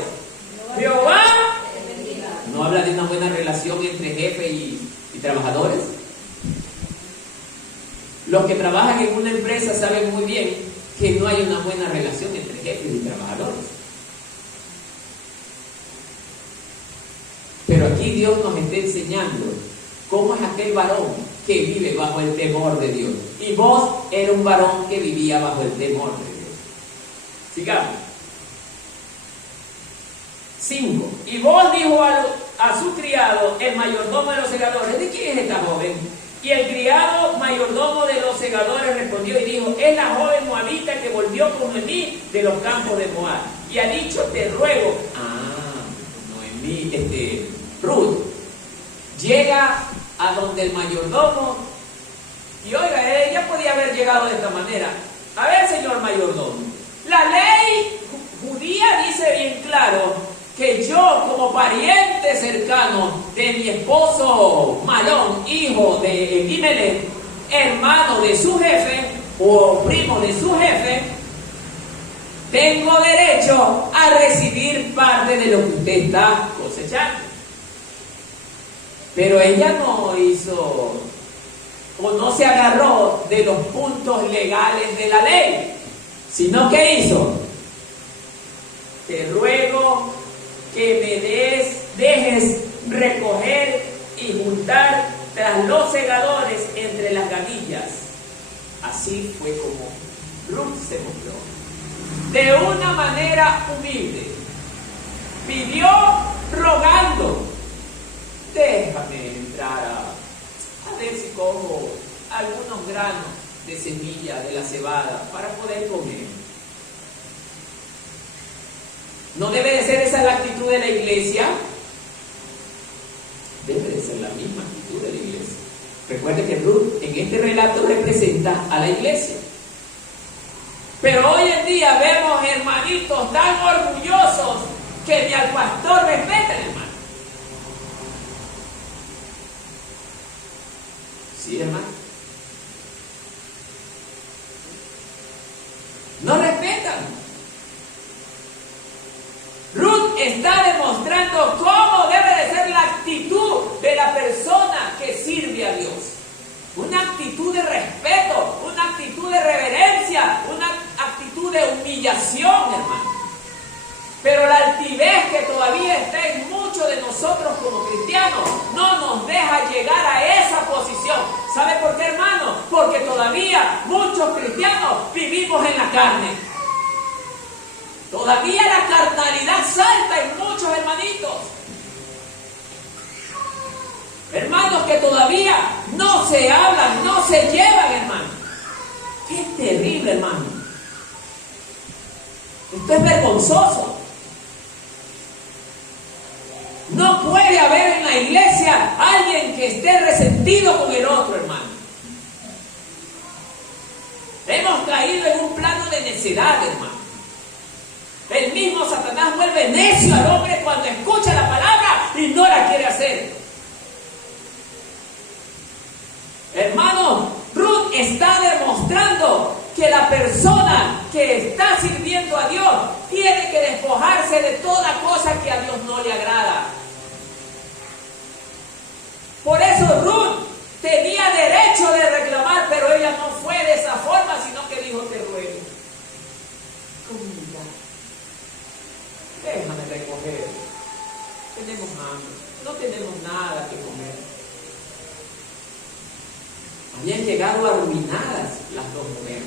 Jehová. ¿No habla de una buena relación entre jefe y trabajadores? Los que trabajan en una empresa saben muy bien que no hay una buena relación entre jefes y trabajadores. Pero aquí Dios nos está enseñando cómo es aquel varón que vive bajo el temor de Dios. Y Booz era un varón que vivía bajo el temor de Dios. Sigamos. 5. Y vos dijo a su criado, el mayordomo de los segadores, ¿de quién es esta joven? Y el criado mayordomo de los segadores respondió y dijo, es la joven moabita que volvió con Noemí de los campos de Moab. Y ha dicho, te ruego, Noemí, Ruth, llega a donde el mayordomo, y oiga, ella podía haber llegado de esta manera. A ver, señor mayordomo, la ley judía dice bien claro que yo, como pariente cercano de mi esposo Malón, hijo de Elimelech, hermano de su jefe o primo de su jefe, tengo derecho a recibir parte de lo que usted está cosechando. Pero ella no hizo o no se agarró de los puntos legales de la ley, sino que hizo, te ruego que me dejes recoger y juntar tras los segadores entre las gavillas. Así fue como Ruth se mostró. De una manera humilde, pidió rogando, déjame entrar a ver si cojo algunos granos de semilla de la cebada para poder comer. ¿No debe de ser esa la actitud de la iglesia? Debe de ser la misma actitud de la iglesia. Recuerde que Ruth en este relato representa a la iglesia. Pero hoy en día vemos hermanitos tan orgullosos que ni al pastor respetan, hermano. ¿Sí, hermano? No respetan. Ruth está demostrando cómo debe de ser la actitud de la persona que sirve a Dios. Una actitud de respeto, una actitud de reverencia, una actitud de humillación, hermano. Pero la altivez que todavía está en muchos de nosotros como cristianos no nos deja llegar a esa posición. ¿Sabe por qué, hermano? Porque todavía muchos cristianos vivimos en la carne. Todavía la carnalidad salta en muchos hermanitos. Hermanos que todavía no se hablan, no se llevan, hermano. Qué terrible, hermano. Esto es vergonzoso. No puede haber en la iglesia alguien que esté resentido con el otro, hermano. Hemos caído en un plano de necedad, hermano. El mismo Satanás vuelve necio al hombre cuando escucha la palabra y no la quiere hacer. Hermano, Ruth está demostrando que la persona que está sirviendo a Dios tiene que despojarse de toda cosa que a Dios no le agrada. Por eso Ruth tenía derecho de reclamar, pero ella no fue de esa forma, sino que dijo, te ruego, comunidad, déjame recoger, tenemos hambre, no tenemos nada que comer. Habían llegado arruinadas las dos mujeres,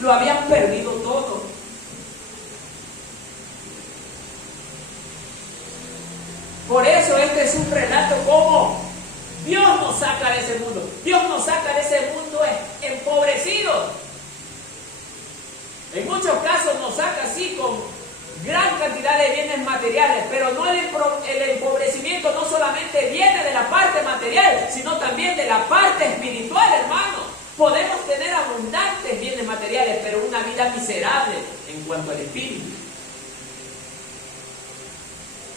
lo habían perdido todo. Por eso este es un relato como Dios nos saca de ese mundo. Dios nos saca de ese mundo empobrecido. En muchos casos nos saca así con gran cantidad de bienes materiales, pero no el empobrecimiento no solamente viene de la parte material, sino también de la parte espiritual, hermano. Podemos tener abundantes bienes materiales, pero una vida miserable en cuanto al espíritu.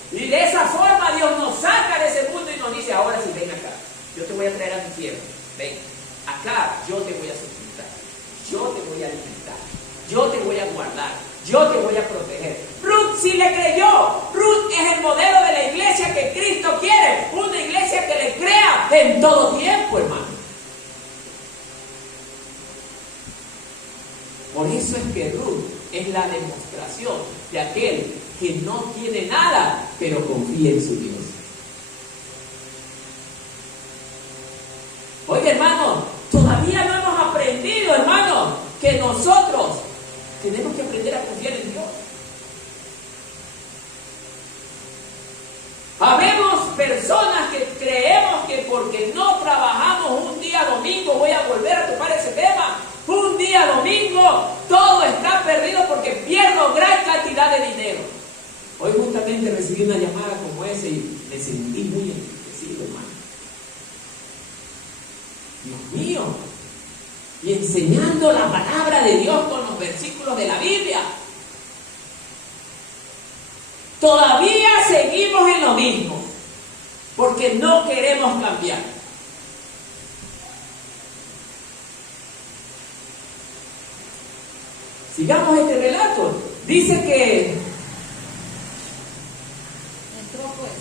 Y de esa forma Dios nos saca de ese mundo y nos dice, ahora sí, ven acá, yo te voy a traer a tu tierra, ven, acá yo te voy a sustentar, yo te voy a alimentar, yo te voy a guardar, yo te voy a proteger. Ruth sí le creyó. Ruth es el modelo de la iglesia que Cristo quiere, una iglesia que le crea en todo tiempo, hermano. Por eso es que Ruth es la demostración de aquel que no tiene nada, pero confía en su Dios. Oye, hermano, todavía no hemos aprendido, hermano, que nosotros tenemos que aprender a confiar en Dios. creemos que porque no trabajamos un día domingo, voy a volver a tomar ese tema, un día domingo, todo está perdido porque pierdo gran cantidad de dinero. Hoy justamente recibí una llamada como esa y me sentí muy entristecido, hermano. Dios mío, y enseñando la palabra de Dios con los versículos de la Biblia. Todavía seguimos en lo mismo, porque no queremos cambiar. Sigamos este relato. Dice que entró pues.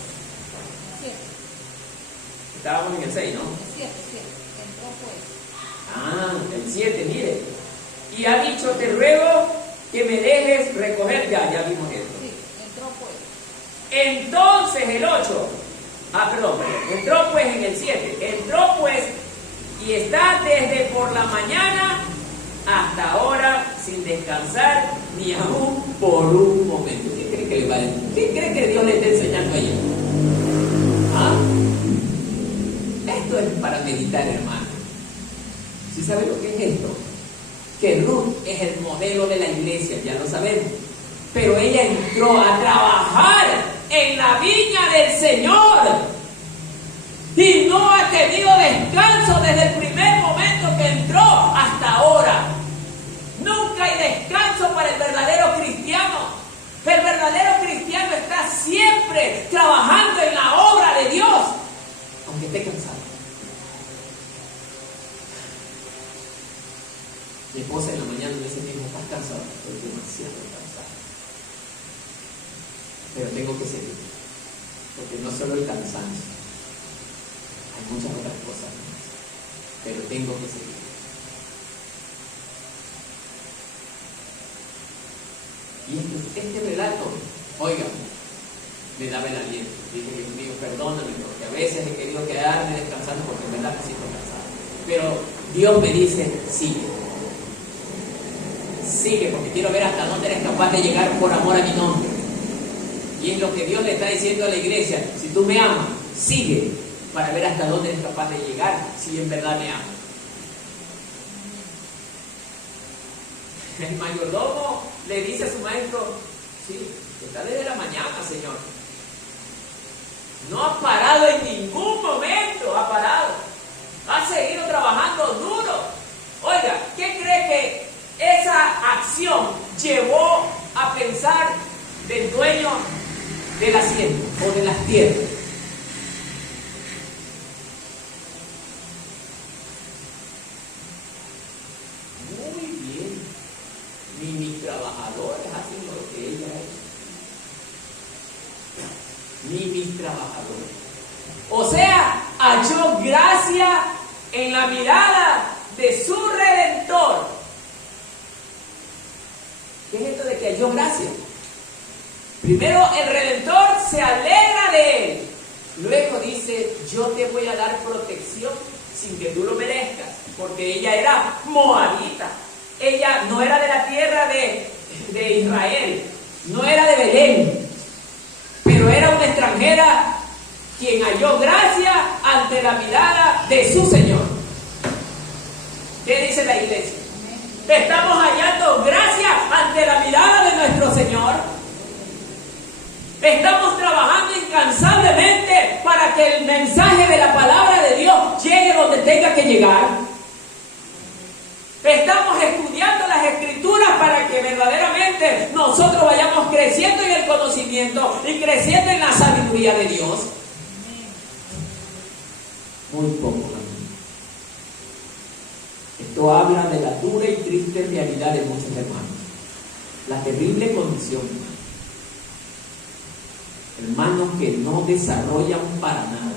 7. Estábamos en el 6, ¿no? 7. Entró pues. Ah, el 7, mire. Y ha dicho, te ruego que me dejes recoger. Ya vimos esto. Sí, entró pues. Entonces el 8. Entró pues en el 7. Entró pues y está desde por la mañana hasta ahora sin descansar ni aún por un momento. ¿Qué cree que le va a decir? ¿Qué cree que Dios le está enseñando ayer? ¿Ah? Esto es para meditar, hermano. ¿Sí sabe lo que es esto? Que Ruth es el modelo de la iglesia, ya lo sabemos. Pero ella entró a trabajar en la viña del Señor. Y no ha tenido descanso desde el primer momento que entró hasta ahora. Nunca hay descanso para el verdadero cristiano. El verdadero cristiano está siempre trabajando en la obra de Dios, aunque esté cansado. Mi esposa en la mañana me dice, ¿estás cansado? Estoy demasiado cansado. Pero tengo que seguir, porque no solo el cansancio, hay muchas otras cosas más, pero tengo que seguir. Y este relato, oiga, me daba el aliento. Dije, Dios mío, perdóname, porque a veces he querido quedarme descansando porque en verdad me siento cansado. Pero Dios me dice, sigue, porque quiero ver hasta dónde eres capaz de llegar por amor a mi nombre. Y es lo que Dios le está diciendo a la iglesia: si tú me amas, sigue, para ver hasta dónde eres capaz de llegar, si en verdad me amas. El mayordomo le dice a su maestro, sí, está desde la mañana, Señor. No ha parado en ningún momento, ha seguido trabajando duro. Oiga, ¿qué cree que esa acción llevó a pensar del dueño de la hacienda o de las tierras? Muy bien, ni mis trabajadores hacen lo que ella es. Ni mis trabajadores. O sea, halló gracia en la mirada de su Redentor. ¿Qué es esto de que halló gracia? Primero, el Redentor se alegra de él. Luego dice, yo te voy a dar protección sin que tú lo merezcas. Porque ella era moabita. Ella no era de la tierra de Israel. No era de Belén. Pero era una extranjera quien halló gracia ante la mirada de su Señor. ¿Qué dice la iglesia? Estamos hallando gracia ante la mirada de nuestro Señor. Estamos trabajando incansablemente para que el mensaje de la palabra de Dios llegue donde tenga que llegar. Estamos estudiando las Escrituras para que verdaderamente nosotros vayamos creciendo en el conocimiento y creciendo en la sabiduría de Dios. Muy poco. Esto habla de la dura y triste realidad de muchos hermanos. La terrible condición, hermanos que no desarrollan para nada.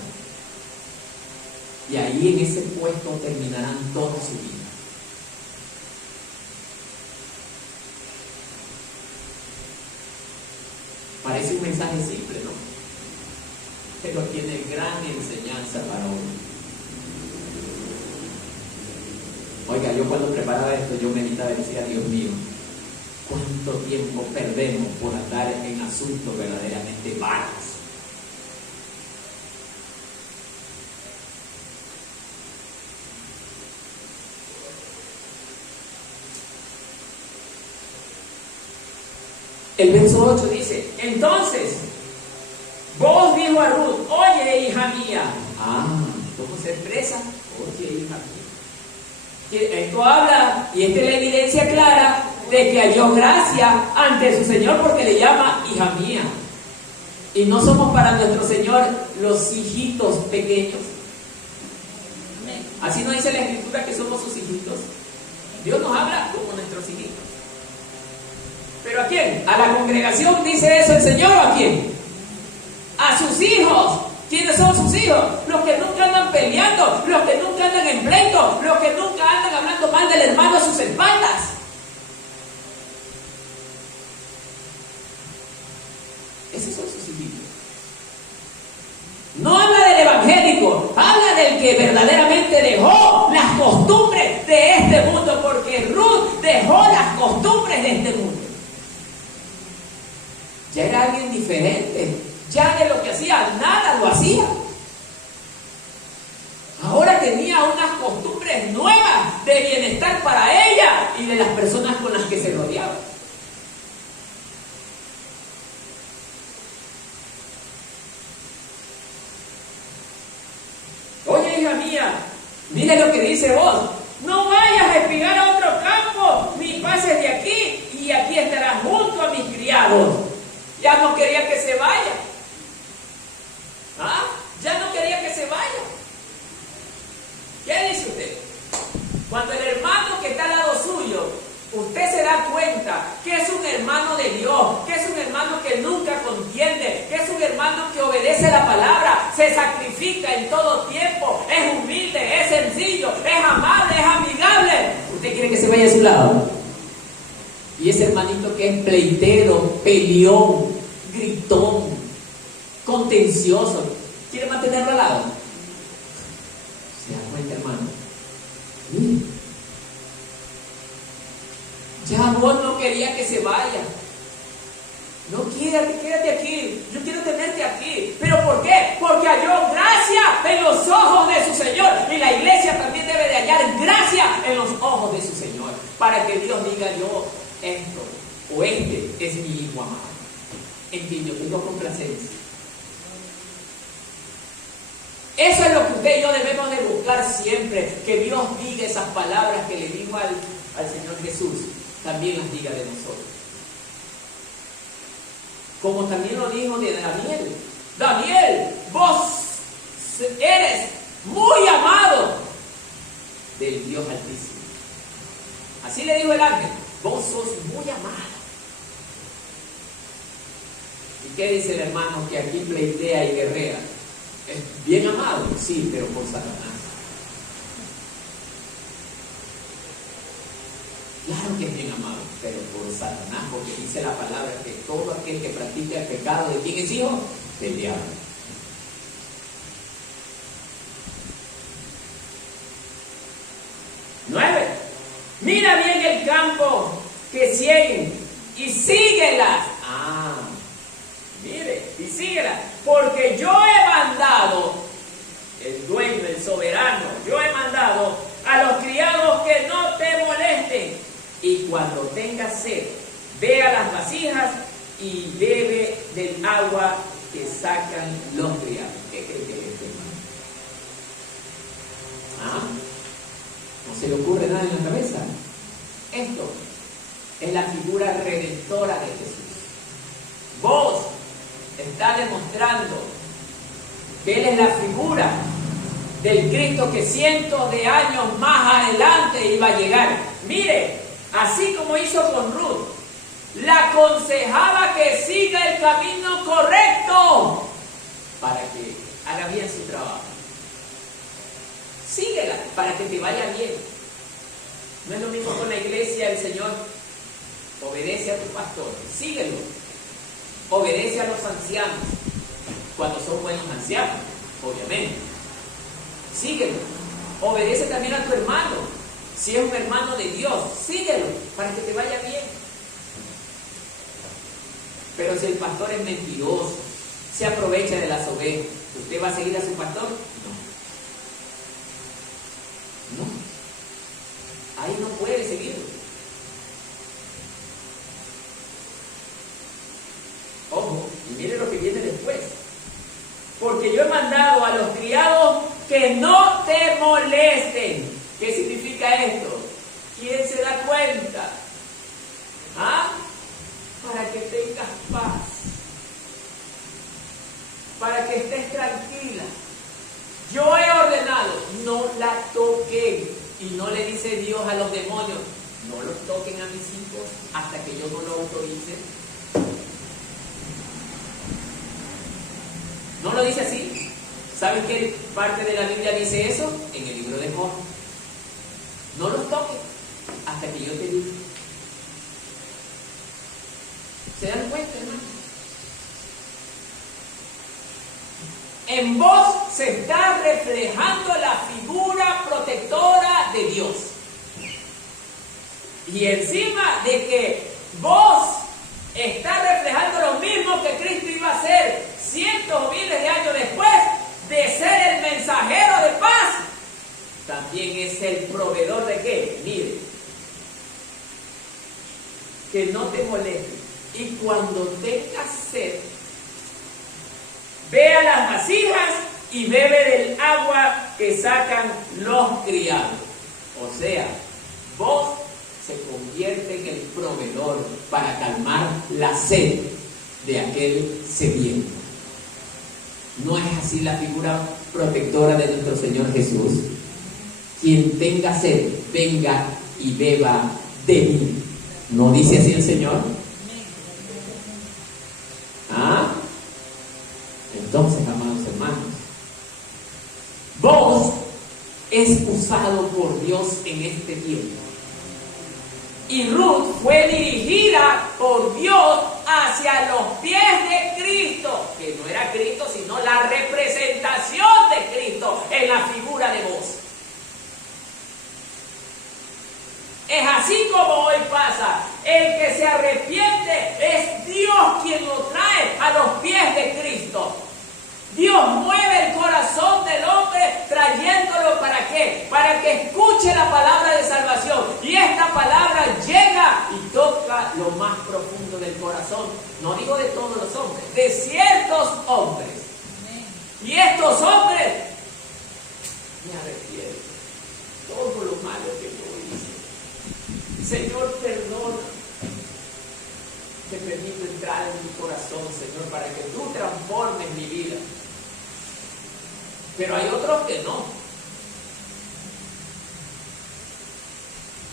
Y ahí en ese puesto terminarán toda su vida. Parece un mensaje simple, ¿no? Pero tiene gran enseñanza para hoy. Oiga, yo cuando preparaba esto, yo meditaba y decía, Dios mío, ¿cuánto tiempo perdemos por andar en asuntos verdaderamente vanos? El verso 8 dice, entonces, vos dijo a Ruth, oye, hija mía. ¿Cómo se expresa? Oye, hija mía. Esto habla, y esta es la evidencia clara, de que halló gracia ante su Señor porque le llama hija mía. Y no somos para nuestro Señor los hijitos pequeños. Así nos dice la Escritura que somos sus hijitos. Dios nos habla como nuestros hijitos. ¿Pero a quién? ¿A la congregación dice eso el Señor o a quién? A sus hijos. ¿Quiénes son sus hijos? Los que nunca andan peleando, los que nunca andan en pleito, los que nunca andan hablando mal del hermano a sus espaldas. Esos son sus hijitos. No habla del evangélico, habla del que verdaderamente dejó las costumbres de este mundo, porque Ruth dejó las costumbres de este mundo. Ya era alguien diferente, ya de lo que hacía, nada lo hacía. Ahora tenía unas costumbres nuevas de bienestar para ella y de las personas con las que se rodeaba. Oye, hija mía, mire lo que dice vos. No vayas a espigar a otro campo, ni pases de aquí, y aquí estarás junto a mis criados. Ya no quería que se vaya. Ya no quería que se vaya. ¿Qué dice usted? Cuando el hermano que está al lado suyo, usted se da cuenta que es un hermano de Dios, que es un hermano que nunca contiende, que es un hermano que obedece la palabra, se sacrifica en todo tiempo, es humilde, es sencillo, es amable, es amigable. ¿Usted quiere que se vaya a su lado? Y ese hermanito que es pleitero, peleón, gritón, contencioso, ¿quiere mantenerlo al lado? ¿Se da cuenta, hermano? Ya vos no querías que se vaya. No, quédate aquí. Yo quiero tenerte aquí. ¿Pero por qué? Porque halló gracia en los ojos de su Señor. Y la iglesia también debe de hallar gracia en los ojos de su Señor. Para que Dios diga, yo, esto o este es mi hijo amado, en quien yo tengo complacencia. Eso es lo que usted y yo debemos de buscar siempre. Que Dios diga esas palabras que le dijo al Señor Jesús. También las diga de nosotros. Como también lo dijo de Daniel. Daniel, vos eres muy amado del Dios Altísimo. Así le dijo el ángel. Vos sos muy amado. ¿Y qué dice el hermano que aquí pleitea y guerrea? ¿Es bien amado? Sí, pero por Satanás. Claro que es bien amado, pero por Satanás, porque dice la palabra que todo aquel que practica el pecado, ¿de quién es hijo? Del diablo. Nueve. Mira bien el campo que siguen y síguelas. Mire, y síguelas, porque yo he mandado, el dueño, el soberano, yo he mandado a los criados que no te molesten. Y cuando tengas sed, ve a las vasijas y bebe del agua que sacan los criados. ¿Qué cree que es esto, hermano? ¿No se le ocurre nada en la cabeza? Esto es la figura redentora de Jesús. Vos estás demostrando que Él es la figura del Cristo que cientos de años más adelante iba a llegar. Mire, así como hizo con Ruth, la aconsejaba que siga el camino correcto para que haga bien su trabajo. Síguela para que te vaya bien. No es lo mismo con la iglesia, el Señor obedece a tu pastor, síguelo. Obedece a los ancianos cuando son buenos ancianos, obviamente. Síguelo. Obedece también a tu hermano. Si es un hermano de Dios, síguelo para que te vaya bien. Pero si el pastor es mentiroso, se aprovecha de las ovejas, ¿usted va a seguir a su pastor? No. Ahí no puede seguirlo. ¿Qué significa esto? ¿Quién se da cuenta? ¿Ah? Para que tengas paz, para que estés tranquila. Yo he ordenado, no la toquen. Y no le dice Dios a los demonios, no los toquen a mis hijos hasta que yo no lo autorice. ¿No lo dice así? ¿Saben qué parte de la Biblia dice eso? En el libro de Job. No los toques hasta que yo te diga. ¿Se dan cuenta, hermano? En vos se está reflejando la figura protectora de Dios. Y encima de que vos estás reflejando lo mismo que Cristo iba a hacer cientos o miles de años después de ser el mensajero de paz, también es el proveedor de ¿qué? Mire, que no te moleste. Y cuando tengas sed, ve a las vasijas y bebe del agua que sacan los criados. O sea, vos se convierte en el proveedor para calmar la sed de aquel sediento. ¿No es así la figura protectora de nuestro Señor Jesús? Quien tenga sed, venga y beba de mí. ¿No dice así el Señor? ¿Ah? Entonces, amados hermanos, vos es usado por Dios en este tiempo. Y Ruth fue dirigida por Dios hacia los pies de Cristo, que no era Cristo, sino la representación de Cristo en la figura de vos. Es así como hoy pasa. El que se arrepiente es Dios quien lo trae a los pies de Cristo. Dios mueve el corazón del hombre trayéndolo ¿para qué? Para que escuche la palabra de salvación. Y esta palabra llega y toca lo más profundo del corazón. No digo de todos los hombres, de ciertos hombres. Y estos hombres, me arrepiento. Todo lo malo que yo hice. Señor, perdona. Te permito entrar en mi corazón, Señor, para que tú transformes mi vida. Pero hay otros que no.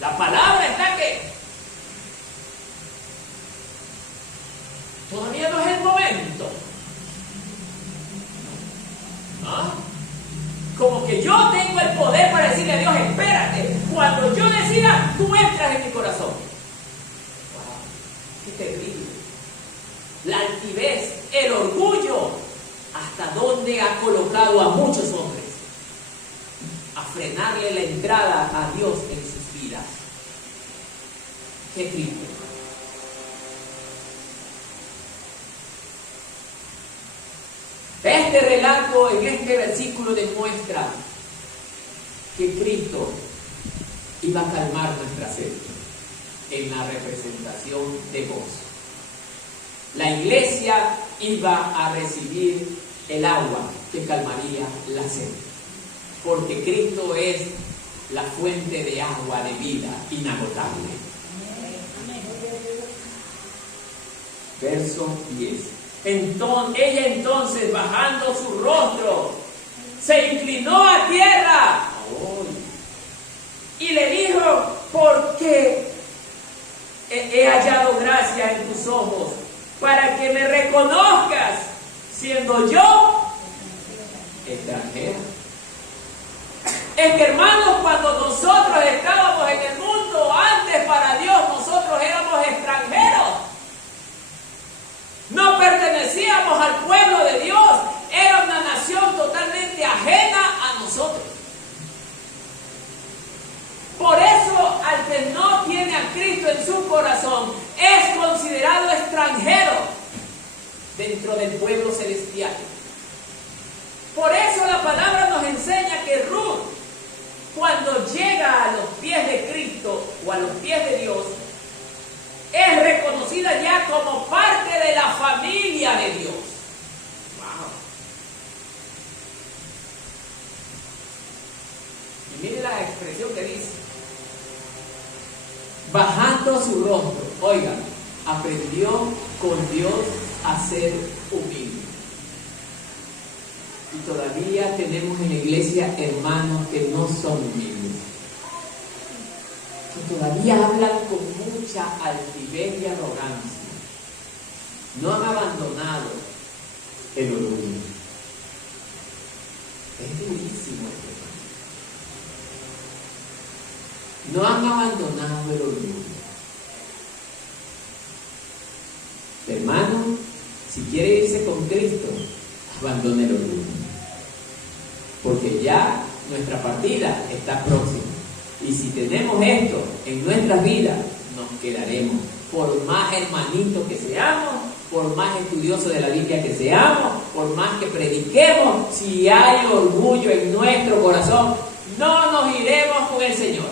La palabra está que todavía no es el momento. ¿Ah? Como que yo tengo el poder para decirle a Dios, espérate, cuando yo decida, tú entras en mi corazón. Wow, qué terrible. La altivez, el orgullo, hasta dónde ha colocado a muchos hombres a frenarle la entrada a Dios en sus vidas. Qué triste. Este relato en este versículo demuestra que Cristo iba a calmar nuestra sed en la representación de vos. La iglesia iba a recibir el agua que calmaría la sed, porque Cristo es la fuente de agua de vida inagotable. Verso 10. Ella entonces, bajando su rostro, se inclinó a tierra y le dijo: porque he hallado gracia en tus ojos, para que me reconozcas, siendo yo extranjera. Es que, hermanos, cuando nosotros estábamos en el mundo, antes para Dios nosotros éramos extranjeros. No pertenecíamos al pueblo de Dios. Era una nación totalmente ajena a nosotros. Por eso, al que no tiene a Cristo en su corazón, es considerado extranjero dentro del pueblo celestial. Por eso la palabra nos enseña que Ruth, cuando llega a los pies de Cristo o a los pies de Dios, es reconocida ya como parte de la familia de Dios. Wow. Y miren la expresión que dice. Bajando su rostro. Oiga, aprendió con Dios a ser humilde. Y todavía tenemos en la iglesia hermanos que no son humildes, que todavía hablan con mucha altivez y arrogancia. No han abandonado el orgullo. Es durísimo esto. No han abandonado el orgullo. Hermano, si quiere irse con Cristo, abandone el orgullo. Porque ya nuestra partida está próxima. Y si tenemos esto en nuestras vidas, nos quedaremos. Por más hermanitos que seamos, por más estudiosos de la Biblia que seamos, por más que prediquemos, si hay orgullo en nuestro corazón, no nos iremos con el Señor.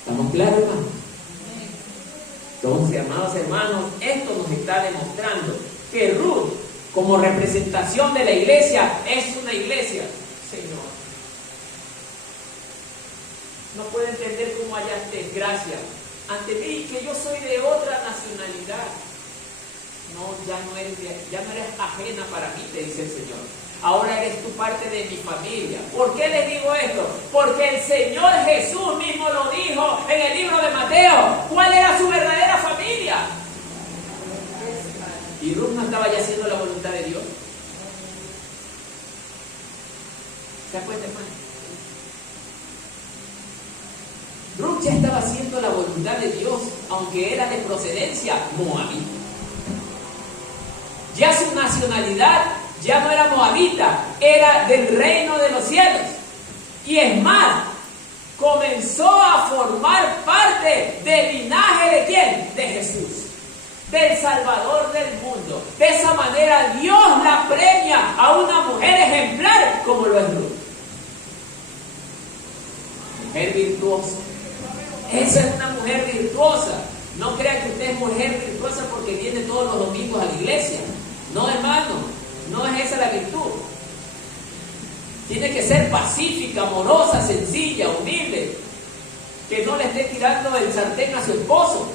¿Estamos claros, hermanos? Entonces, amados hermanos, esto nos está demostrando que Ruth, como representación de la iglesia, es una iglesia, Señor. No puedo entender cómo haya desgracia ante mí, que yo soy de otra nacionalidad. No, ya no eres ajena para mí, te dice el Señor. Ahora eres tú parte de mi familia. ¿Por qué les digo esto? Porque el Señor Jesús mismo lo dijo en el libro de Mateo. ¿Cuál era su verdadera familia? Y Ruth no estaba ya haciendo la voluntad de Dios. ¿Se da cuenta, hermano? Ruth ya estaba haciendo la voluntad de Dios, aunque era de procedencia moabita. Ya su nacionalidad ya no era moabita, era del reino de los cielos. Y es más, comenzó a formar parte del linaje ¿de quién? De Jesús, del Salvador del mundo. De esa manera Dios la premia a una mujer ejemplar como lo es Ruth. Mujer virtuosa. Esa es una mujer virtuosa. No crea que usted es mujer virtuosa porque viene todos los domingos a la iglesia. No, hermano, no es esa la virtud. Tiene que ser pacífica, amorosa, sencilla, humilde. Que no le esté tirando el sartén a su esposo.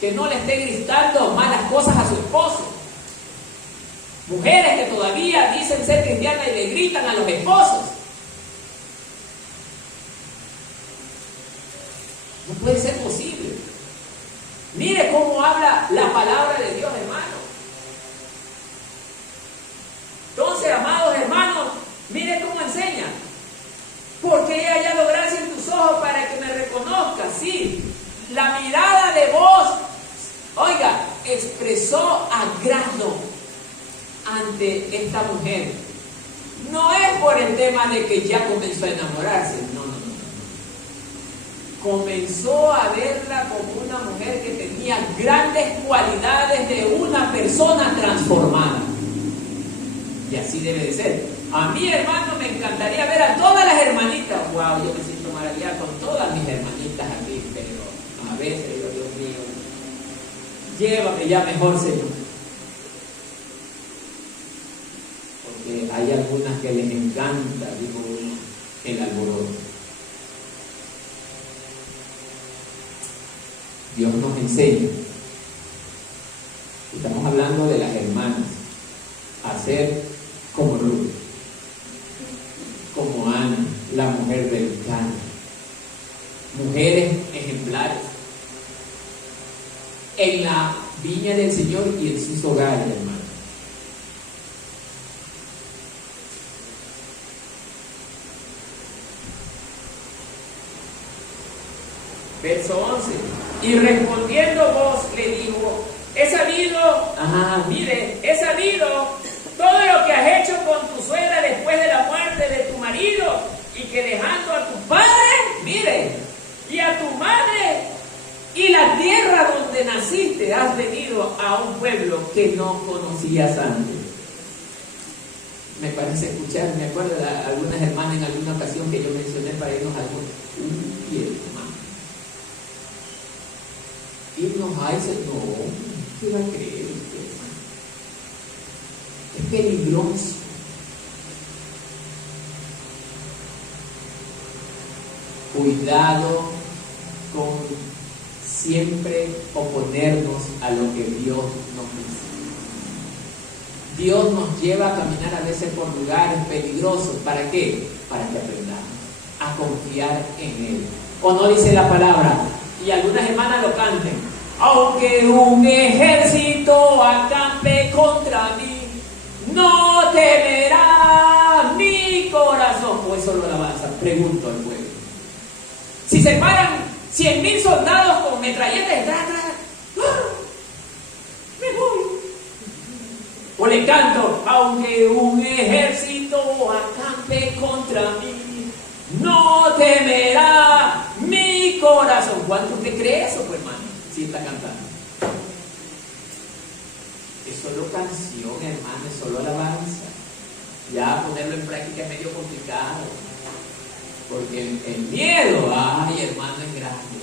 Que no le esté gritando malas cosas a su esposo. Mujeres que todavía dicen ser cristianas y le gritan a los esposos. No puede ser posible. Mire cómo habla la palabra de Dios, hermano. Entonces, amados hermanos, mire cómo enseña. Porque he hallado gracia en tus ojos para que me reconozcas. Sí, la mirada de vos, oiga, expresó agrado ante esta mujer. No es por el tema de que ya comenzó a enamorarse, no. Comenzó a verla como una mujer que tenía grandes cualidades de una persona transformada. Y así debe de ser. A mí, hermano, me encantaría ver a todas las hermanitas. Wow, yo me siento maravillada con todas mis hermanitas aquí, pero a veces yo, Dios mío, llévame ya mejor, Señor. Porque hay algunas que les encanta, digo, el alboroto. Dios nos enseña, estamos hablando de las hermanas, a ser como Ruth, como Ana, la mujer del Cana, mujeres ejemplares en la viña del Señor y en sus hogares, hermanos. Verso 11. Y respondiendo vos le dijo, he sabido, he sabido todo lo que has hecho con tu suegra después de la muerte de tu marido, y que dejando a tu padre, mire, y a tu madre, y la tierra donde naciste, has venido a un pueblo que no conocías antes. Me parece escuchar, me acuerdo de algunas hermanas en alguna ocasión que yo mencioné para irnos a algo. Irnos a ese, no, ¿qué va a creer usted, hermano? Es peligroso. cuidado con siempre oponernos a lo que Dios nos dice. Dios nos lleva a caminar a veces por lugares peligrosos. ¿Para qué? Para que aprendamos a confiar en Él. ¿O no dice la palabra? Y algunas hermanas lo canten. Aunque un ejército acampe contra mí, no temerá mi corazón. O eso lo alabanza. Pregunto al pueblo. Si se paran 100,000 soldados con metralletas detrás, me voy. O le canto, aunque un ejército acampe contra mí, no temerá mi corazón. ¿Cuánto usted cree eso, pues, hermano? Si está cantando. Es solo canción, hermano, es solo alabanza. Ya ponerlo en práctica es medio complicado. Porque el miedo, ay, hermano, es grande.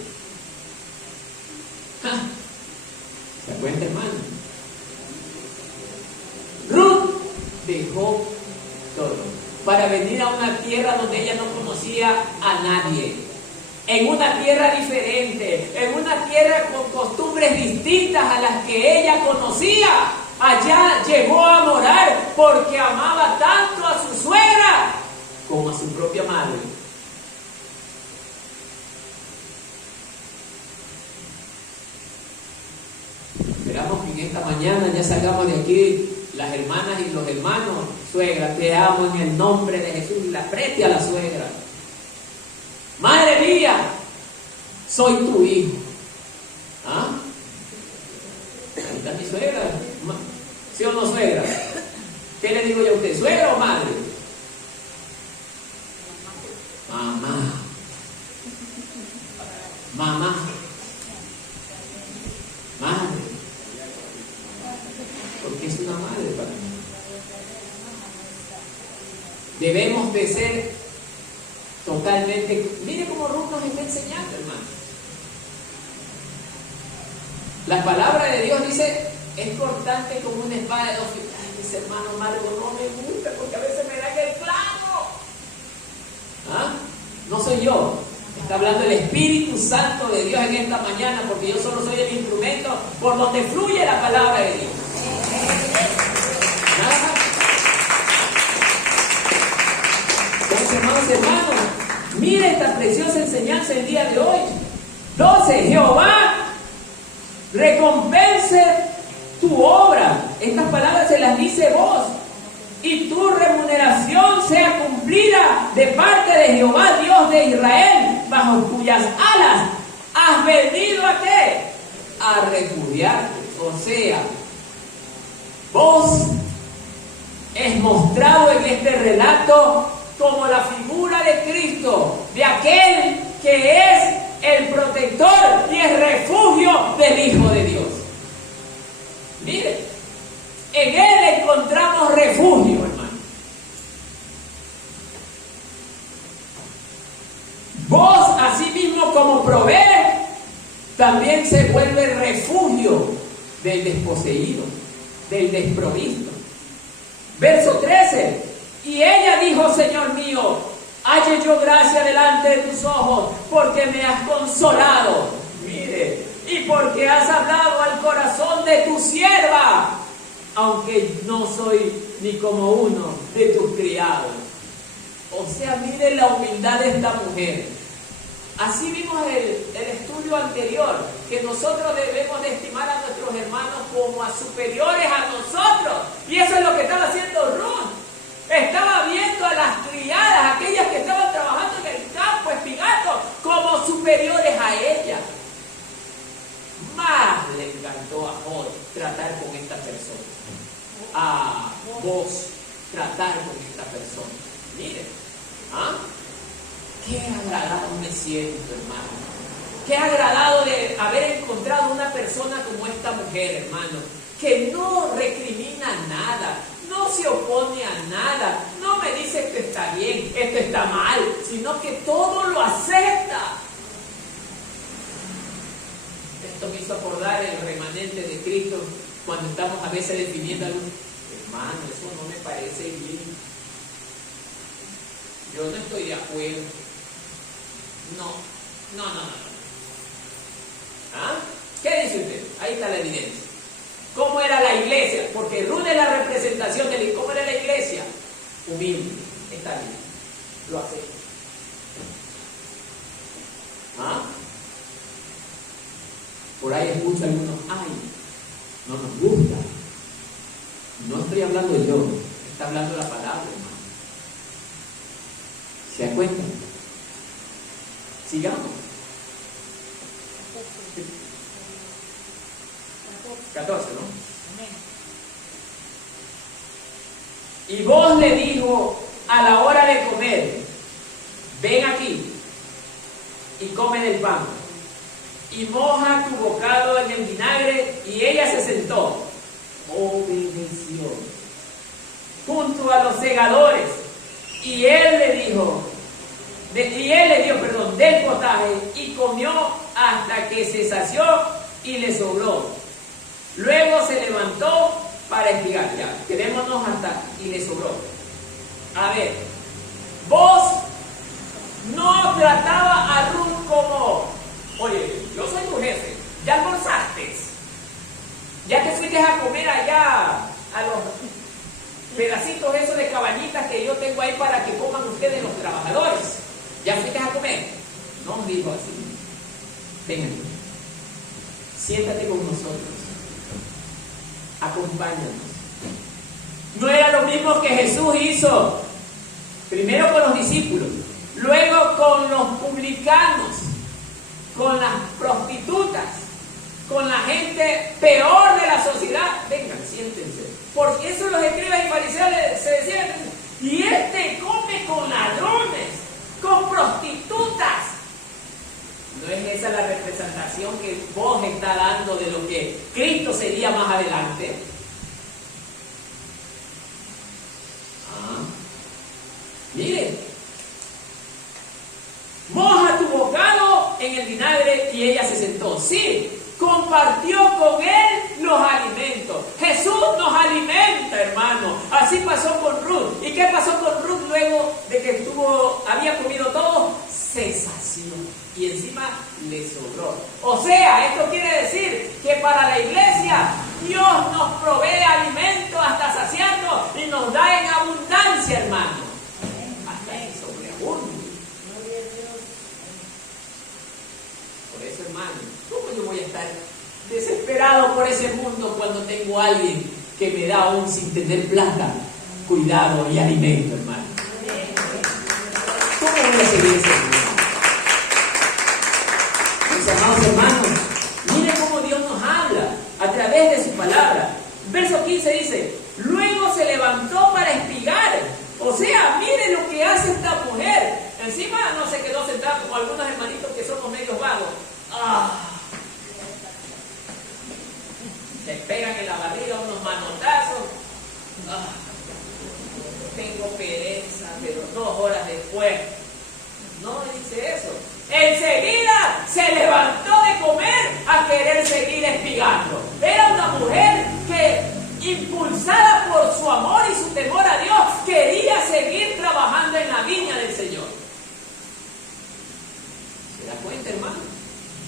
¿Se da cuenta, hermano? Ruth dejó todo para venir a una tierra donde ella no conocía a nadie, en una tierra diferente, en una tierra con costumbres distintas a las que ella conocía. Allá llegó a morar porque amaba tanto a su suegra como a su propia madre. Esperamos que en esta mañana ya salgamos de aquí las hermanas y los hermanos. Suegra, te amo en el nombre de Jesús. Y la preste a la suegra. Madre mía, soy tu hijo. ¿Ah? Ahí está mi suegra. ¿Sí o no, suegra? ¿Qué le digo yo a usted? ¿Suegra o madre? Mamá. Mamá. Madre. Porque es una madre para mí. Debemos de ser totalmente... Mire cómo Ruth nos está enseñando, hermano. La palabra de Dios dice, es cortante como una espada de dos filos. Ay, mis hermanos amargos no me gusta porque a veces me dan el clavo. ¿Ah? No soy yo. Está hablando el Espíritu Santo de Dios en esta mañana, porque yo solo soy el instrumento por donde fluye la palabra de Dios. Nada más. Entonces, hermanos, mire esta preciosa enseñanza el día de hoy. 12. Jehová recompense tu obra. Estas palabras se las dice vos. Y tu remuneración sea cumplida de parte de Jehová, Dios de Israel, bajo cuyas alas has venido a qué? A refugiarte. O sea, vos es mostrado en este relato como la figura de Cristo, de aquel que es el protector y el refugio del Hijo de Dios. Mire, en Él encontramos refugio, hermano. Vos, así mismo como provees, también se vuelve refugio del desposeído, del desprovisto. Verso 13. Y ella dijo, Señor mío, halle yo gracia delante de tus ojos, porque me has consolado. Mire, y porque has hablado al corazón de tu sierva, aunque no soy ni como uno de tus criados. O sea, mire la humildad de esta mujer. Así vimos el estudio anterior, que nosotros debemos de estimar a nuestros hermanos como a superiores a nosotros. Y eso es lo que estaba haciendo Ruth. Estaba viendo a las criadas, aquellas que estaban trabajando en el campo, espigato, como superiores a ella. Más le encantó a Jod tratar con esta persona. A vos tratar con esta persona. Miren, ¿ah? Qué agradado me siento, hermano. Qué agradado de haber encontrado una persona como esta mujer, hermano, que no recrimina nada, no se opone a nada, no me dice esto está bien, esto está mal, sino que todo lo acepta. Esto me hizo acordar el remanente de Cristo cuando estamos a veces definiendo algo. Hermano, eso no me parece bien. Yo no estoy de acuerdo. No. ¿Ah? ¿Qué dice usted? Ahí está la evidencia. ¿Cómo era la iglesia? Porque Ruth es la representación de cómo era la iglesia. Humilde. Está bien. Lo acepto. ¿Ah? Por ahí escucho algunos, no nos gusta. No estoy hablando yo, está hablando la palabra, hermano. ¿Se da cuenta? Sigamos. 14, ¿no? Y vos le dijo a la hora de comer, ven aquí y come del pan y moja tu bocado en el vinagre, y ella se sentó, obedeció, junto a los segadores, y él le dio, del potaje, y comió hasta que se sació y le sobró. Luego se levantó para espigar. Ya, quedémonos hasta y le sobró. A ver, vos no trataba a Ruth como, oye, yo soy tu jefe, ya almorzaste, ya te fuiste a comer allá a los pedacitos esos de cabañitas que yo tengo ahí para que coman ustedes los trabajadores, ya fuiste a comer. No dijo así, vengan, siéntate con nosotros, acompáñanos. No era lo mismo que Jesús hizo, primero con los discípulos, luego con los publicanos, con las prostitutas, con la gente peor de la sociedad. Vengan, siéntense. Porque eso los escribas y fariseos se decían, y este come con ladrones, con prostitutas. ¿No es esa la representación que vos está dando de lo que Cristo sería más adelante? Miren, moja tu bocado en el vinagre, y ella se sentó. Sí, compartió con él los alimentos. Jesús nos alimenta, hermano. Así pasó con Ruth. ¿Y qué pasó con Ruth luego de que había comido todo? Se sació y encima le sobró. O sea, esto quiere decir que para la iglesia Dios nos provee alimento hasta saciarnos y nos da en abundancia, hermano. Hasta en sobreabunde. Por eso, hermano, ¿cómo yo voy a estar desesperado por ese mundo cuando tengo a alguien que me da aún sin tener plata, cuidado y alimento, hermano? ¿Cómo voy a seguir ese mundo? Mis amados hermanos, miren cómo Dios nos habla a través de su palabra. Verso 15 dice, luego se levantó para espigar. O sea, miren lo que hace esta mujer. Encima no se quedó sentada como algunos hermanitos que somos medios vagos. Se pegan en la barriga unos manotazos. Tengo pereza, pero 2 horas después. No dice eso. Enseguida se levantó de comer a querer seguir espigando. Era una mujer que, impulsada por su amor y su temor a Dios, quería seguir trabajando en la viña del Señor. ¿Se da cuenta, hermano?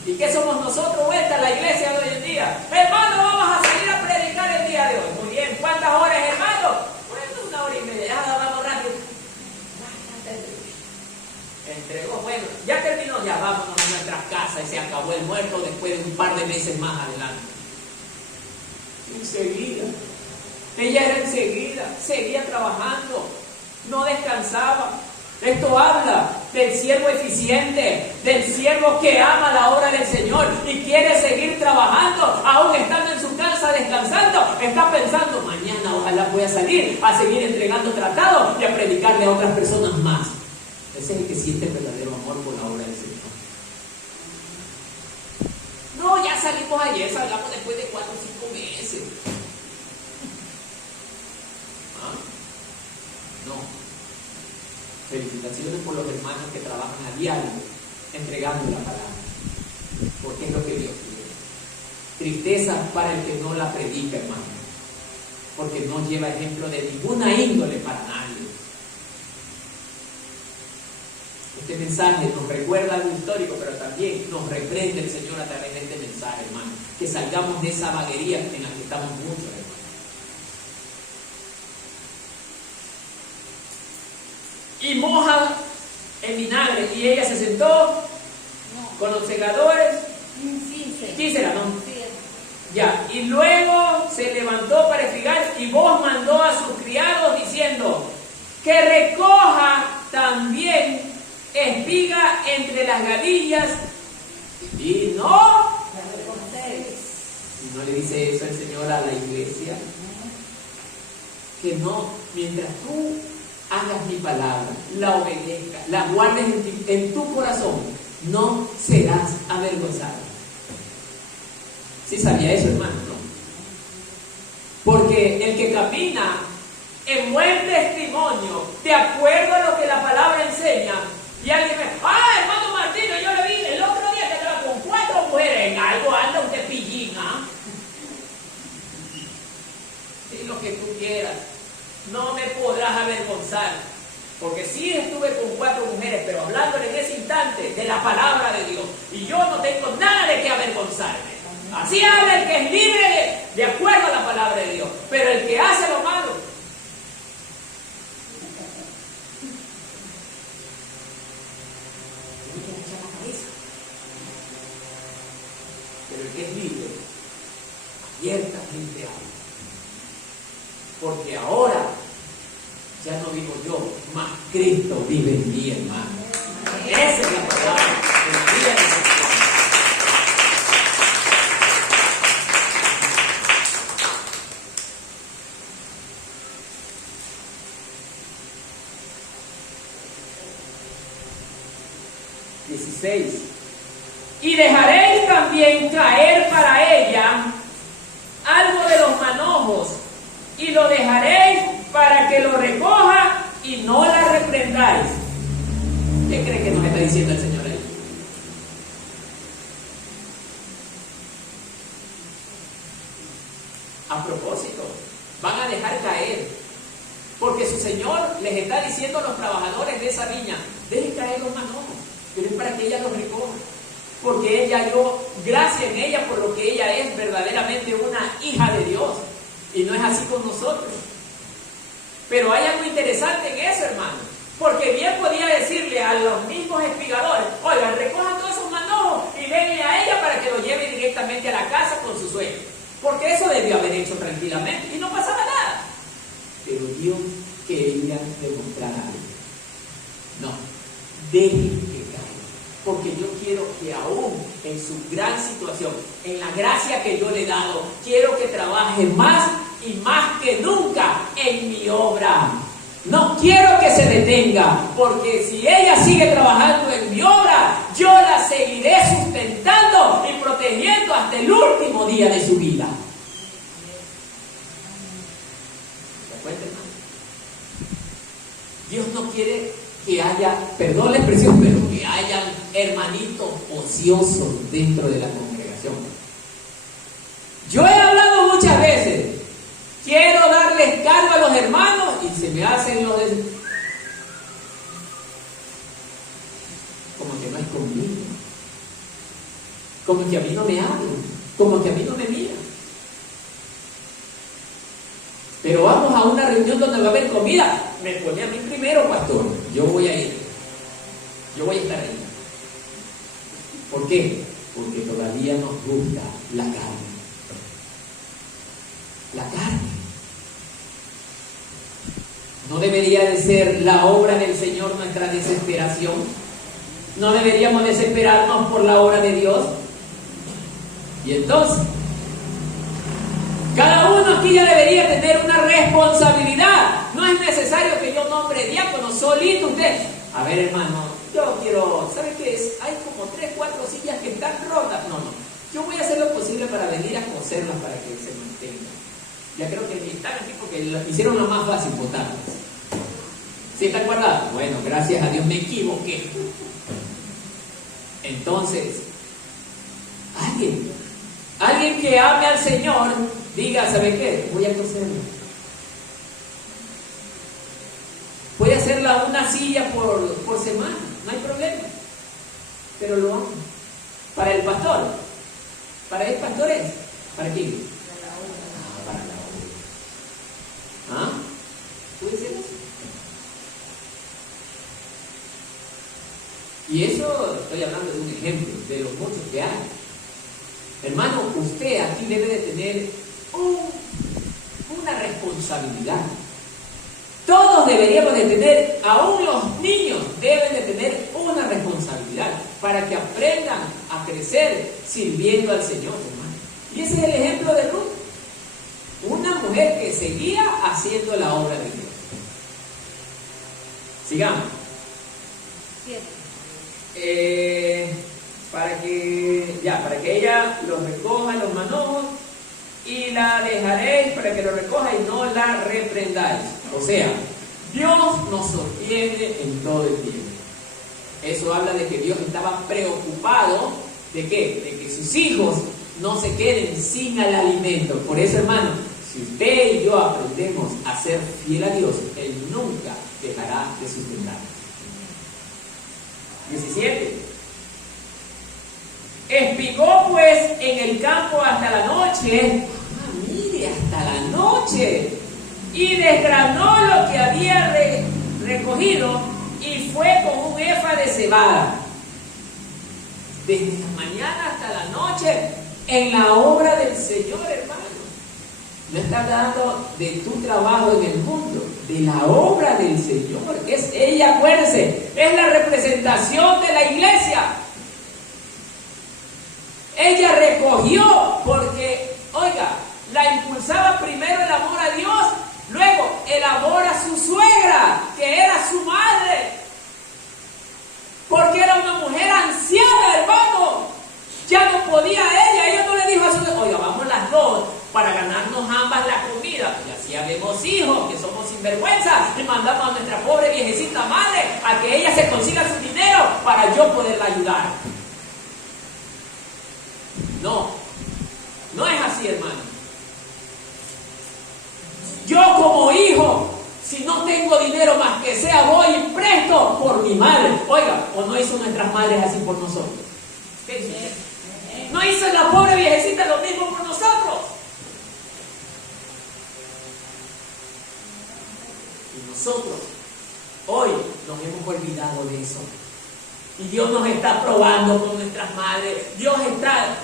¿Y qué somos nosotros, vuelta a la iglesia de hoy en día? Hermano, vamos a salir a predicar el día de hoy. Muy bien, ¿cuántas horas, hermano? Bueno, 1 hora y media, vamos rápido. Entregó, bueno, ya terminó, ya vámonos a nuestras casas y se acabó el muerto después de un par de meses más adelante. Enseguida, ella era enseguida, seguía trabajando, no descansaba. Esto habla del siervo eficiente, del siervo que ama la obra del Señor y quiere seguir trabajando, aún estando en su casa descansando. Está pensando, mañana ojalá pueda salir a seguir entregando tratados y a predicarle a otras personas más. Ese es el que siente el verdadero amor por la obra del Señor. No, ya salimos ayer, salgamos después de 4 o 5 meses. No. Felicitaciones por los hermanos que trabajan a diario entregando la palabra, porque es lo que Dios quiere. Tristeza para el que no la predica, hermano, porque no lleva ejemplo de ninguna índole para nadie. Este mensaje nos recuerda algo histórico, pero también nos reprende el Señor a través de este mensaje, hermano. Que salgamos de esa vaguería en la que estamos muchos, hermano. Y moja en vinagre, y ella se sentó con los segadores. Quísera, ¿no? Ya, y luego se levantó para espigar, y vos mandó a sus criados diciendo que recoja también espiga entre las gavillas, y no le dice eso el Señor a la iglesia, que no, mientras tú hagas mi palabra, la obedezcas, la guardes en tu corazón, no serás avergonzado. ¿Sí sabía eso, hermano? No. Porque el que camina en buen testimonio, de acuerdo a lo que la palabra enseña, y alguien me dice, hermano Martino, yo le vi el otro día que estaba con 4 mujeres, en algo anda usted pillín, ¿ah? Y lo que tú quieras, no me podrás avergonzar, porque sí estuve con 4 mujeres, pero hablándole en ese instante de la palabra de Dios, y yo no tengo nada de qué avergonzarme. Así habla el que es libre de acuerdo a la palabra de Dios, pero el que hace lo malo, tiene que echar la cabeza. Pero el que es libre, abiertamente habla. Porque ahora ya no vivo yo, mas Cristo vive en mí, hermano. Esa es la palabra de la vida de Jesús. 16. Y dejaréis también caer para ella algo de los manojos, y lo dejaréis para que lo recoja y no la reprendáis. ¿Qué cree que nos está diciendo el Señor ahí? A propósito, van a dejar caer, porque su Señor les está diciendo a los trabajadores de esa viña, dejen caer los manojos, pero es para que ella los recoja, porque ella halló gracia en ella, por lo que ella es verdaderamente una hija de Dios, y no es así con nosotros. Pero hay algo interesante en eso, hermano, porque bien podía decirle a los mismos espigadores, oigan, recojan todos esos manojos y denle a ella para que lo lleve directamente a la casa con su suegro, porque eso debió haber hecho tranquilamente y no pasaba nada. Pero Dios quería demostrar algo. No, dejen que caiga, porque yo quiero que aún en su gran situación, en la gracia que yo le he dado, quiero que trabaje más y más que nunca en mi obra. No quiero que se detenga, porque si ella sigue trabajando en mi obra, yo la seguiré sustentando y protegiendo hasta el último día de su vida. ¿Se cuenta, hermano? Dios no quiere que haya, perdón la expresión, pero que haya hermanitos ociosos dentro de la congregación. Yo he hablado muchas veces, quiero darles cargo a los hermanos y se me hacen los de... como que no es conmigo, como que a mí no me hablan, como que a mí no me miran. Pero vamos a una reunión donde va a haber comida, me pone a mí primero, pastor, yo voy a ir, yo voy a estar ahí. ¿Por qué? Porque todavía nos gusta la carne. La carne no debería de ser la obra del Señor nuestra desesperación. No deberíamos desesperarnos por la obra de Dios. Y entonces, cada uno aquí ya debería tener una responsabilidad. No es necesario que yo nombre diácono, solito usted. A ver, hermano, yo quiero, ¿sabe qué es? Hay como 3, 4 sillas que están rotas. No, yo voy a hacer lo posible para venir a coserlas para que se mantengan. Ya creo que están aquí porque hicieron lo más fácil, botarlas. ¿Sí están guardadas? Bueno, gracias a Dios me equivoqué. Entonces, alguien que ame al Señor, diga, ¿sabe qué? Voy a coserlo. Voy a hacer paga una silla por semana, no hay problema. Pero lo ama. Para el pastor, para el pastor es, ¿para quién? Para la obra. ¿Ah? ¿Puede ser eso? Y eso estoy hablando de un ejemplo, de los muchos que hay. Hermano, usted aquí debe de tener una responsabilidad. Todos deberíamos de tener, aún los niños deben de tener una responsabilidad para que aprendan a crecer sirviendo al Señor, hermano. Y ese es el ejemplo de Ruth, una mujer que seguía haciendo la obra de Dios. Sigamos. Para que ella los recoja, los manojos, y la dejaréis para que lo recoja y no la reprendáis. O sea, Dios nos sostiene en todo el tiempo. Eso habla de que Dios estaba preocupado ¿de qué? De que sus hijos no se queden sin el alimento. Por eso, hermano, si usted y yo aprendemos a ser fiel a Dios, Él nunca dejará de sustentarnos. 17. Espigó pues en el campo hasta la noche. Mire, hasta la noche. Y desgranó lo que había recogido y fue con un efa de cebada. Desde la mañana hasta la noche en la obra del Señor, hermano. No está hablando de tu trabajo en el mundo, de la obra del Señor. Es ella, acuérdense, es la representación de la iglesia. Ella recogió porque, oiga, la impulsaba primero el amor a Dios, luego el amor a su suegra, que era su madre. Porque era una mujer anciana, hermano. Ya no podía ella no le dijo a su suegra, oiga, vamos las dos para ganarnos ambas la comida. Y así habemos hijos que somos sinvergüenza y mandamos a nuestra pobre viejecita madre a que ella se consiga su dinero para yo poderla ayudar. No, no es así, hermano. Yo como hijo, si no tengo dinero más que sea, voy y presto por mi madre. Oiga, ¿o no hizo nuestras madres así por nosotros? ¿Qué dice? ¿No hizo la pobre viejecita lo mismo por nosotros? Y nosotros hoy nos hemos olvidado de eso. Y Dios nos está probando con nuestras madres. Dios está...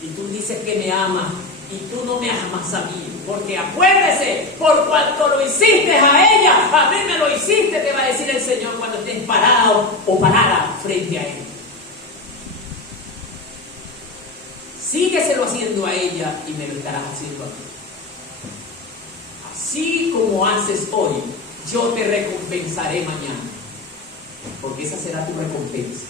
y tú dices que me amas y tú no me amas a mí. Porque acuérdese, por cuanto lo hiciste a ella, a mí me lo hiciste, te va a decir el Señor cuando estés parado o parada frente a Él. Sígueselo haciendo a ella y me lo estarás haciendo a ti. Así como haces hoy, yo te recompensaré mañana. Porque esa será tu recompensa.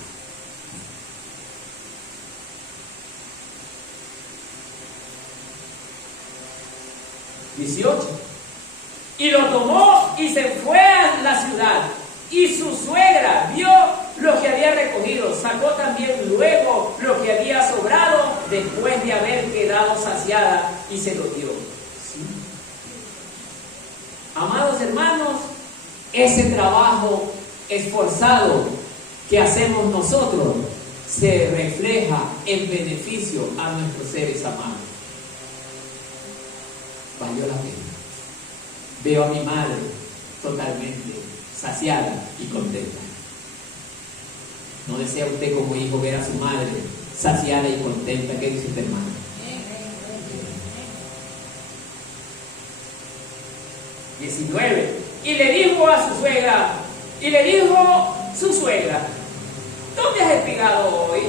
Y lo tomó y se fue a la ciudad. Y su suegra vio lo que había recogido. Sacó también luego lo que había sobrado después de haber quedado saciada y se lo dio. ¿Sí? Amados hermanos, ese trabajo esforzado que hacemos nosotros se refleja en beneficio a nuestros seres amados. Valió la pena. Veo a mi madre totalmente saciada y contenta. ¿No desea usted como hijo ver a su madre saciada y contenta? ¿Qué dice usted, hermano? 19. Y le dijo a su suegra, ¿dónde has espigado hoy?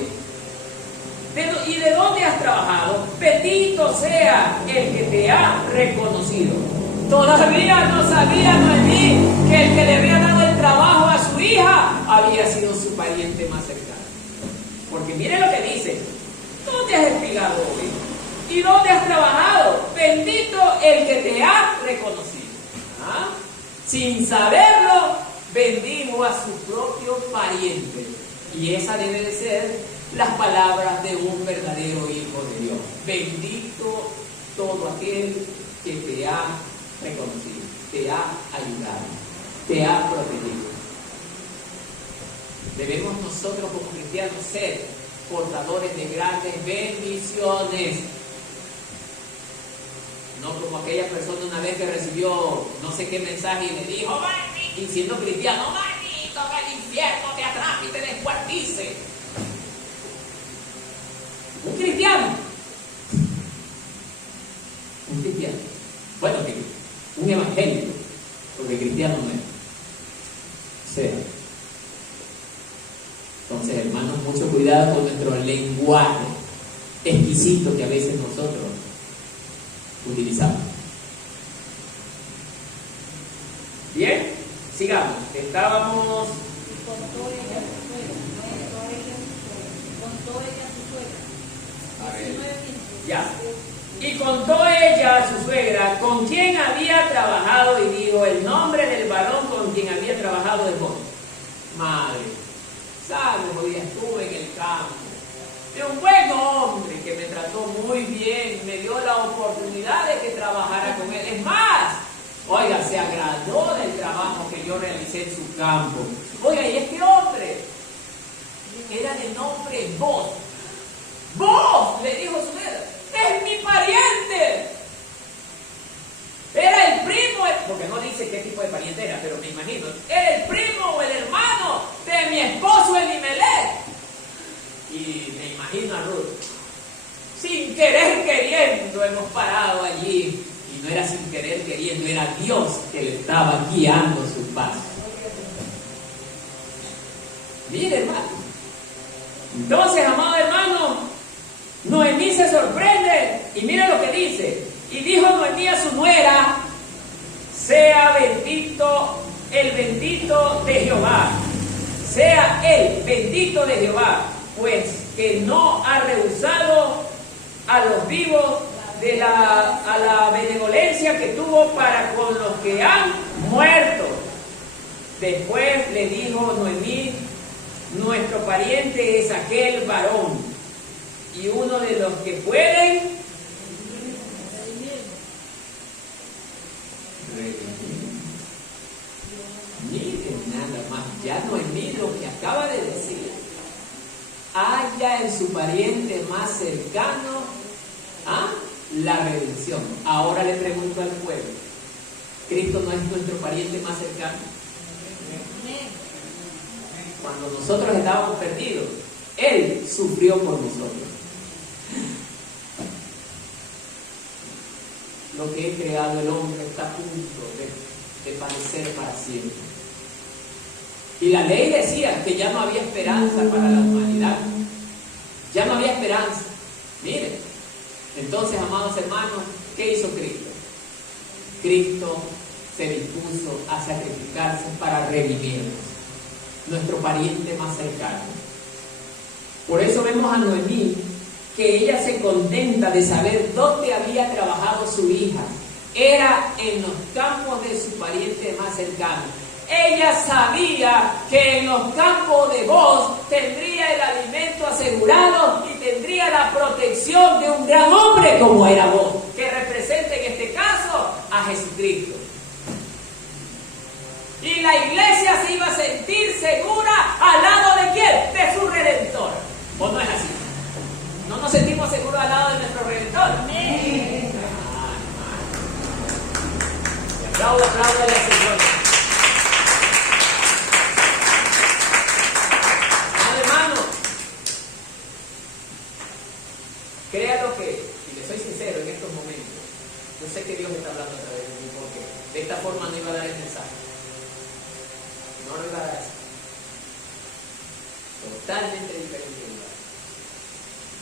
¿Y de dónde has trabajado? Bendito sea el que te ha reconocido. Todavía no sabía Noemí que el que le había dado el trabajo a su hija había sido su pariente más cercano. Porque mire lo que dice: ¿dónde has espigado hoy? ¿Y dónde has trabajado? Bendito el que te ha reconocido. ¿Ah? Sin saberlo, bendijo a su propio pariente. Y esa debe de ser las palabras de un verdadero hijo de Dios. Bendito todo aquel que te ha reconocido, te ha ayudado. te ha protegido. Debemos nosotros como cristianos ser portadores de grandes bendiciones. No como aquella persona una vez que recibió no sé qué mensaje y le dijo, y siendo cristiano, maldito, que el infierno te atrape y te descuartice. Un cristiano. Un cristiano. Bueno, un evangélico, porque cristiano no es. O sea, entonces, hermanos, mucho cuidado con nuestro lenguaje exquisito que a veces nosotros utilizamos. Bien, sigamos. Estábamos. Contó ella su suegra. A ver. Ya. Y contó ella a su suegra con quien había trabajado y dijo el nombre del varón con quien había trabajado de joven. Madre, ¿sabes? Hoy estuve en el campo de un buen hombre que me trató muy bien, me dio la oportunidad de que trabajara con él. Es más, oiga, se agradó del trabajo que yo realicé en su campo. Oiga, y este hombre era de nombre Boz. ¡Boz! Le dijo su suegra. ¡Es mi pariente! Era el primo, porque no dice qué tipo de pariente era, pero me imagino. Era el primo o el hermano de mi esposo Elimelech. Y me imagino a Ruth. Sin querer queriendo hemos parado allí. Y no era sin querer queriendo, era Dios que le estaba guiando su paso. Mire, hermano. Entonces, amado hermano, Noemí se sorprende y mira lo que dice. Y dijo Noemí a su nuera: sea bendito el bendito de Jehová, sea el bendito de Jehová, pues que no ha rehusado a los vivos a la benevolencia que tuvo para con los que han muerto. Después le dijo Noemí: nuestro pariente es aquel varón, y uno de los que pueden redimir. Miren nada más, ya Noemí lo que acaba de decir. Haya en su pariente más cercano la redención. Ahora le pregunto al pueblo: ¿Cristo no es nuestro pariente más cercano? Cuando nosotros estábamos perdidos, Él sufrió por nosotros. Lo que he creado el hombre está a punto de padecer para siempre. Y la ley decía que ya no había esperanza para la humanidad. Ya no había esperanza. Miren, entonces, amados hermanos, ¿qué hizo Cristo? Cristo se dispuso a sacrificarse para redimirnos, nuestro pariente más cercano. Por eso vemos a Noemí, que ella se contenta de saber dónde había trabajado su hija. Era en los campos de su pariente más cercano. Ella sabía que en los campos de Boz tendría el alimento asegurado y tendría la protección de un gran hombre como era Boz, que representa en este caso a Jesucristo. Y la iglesia se iba a sentir segura al lado de ¿quién? De su Redentor. ¿O no es así? ¿No nos sentimos seguros al lado de nuestro Redentor? Amén. Aplauda al Señor. Hermano, créalo que, y le soy sincero en estos momentos, yo sé que Dios está hablando a través de mí, porque de esta forma no iba a dar el mensaje. No lo iba a dar así. Totalmente diferente.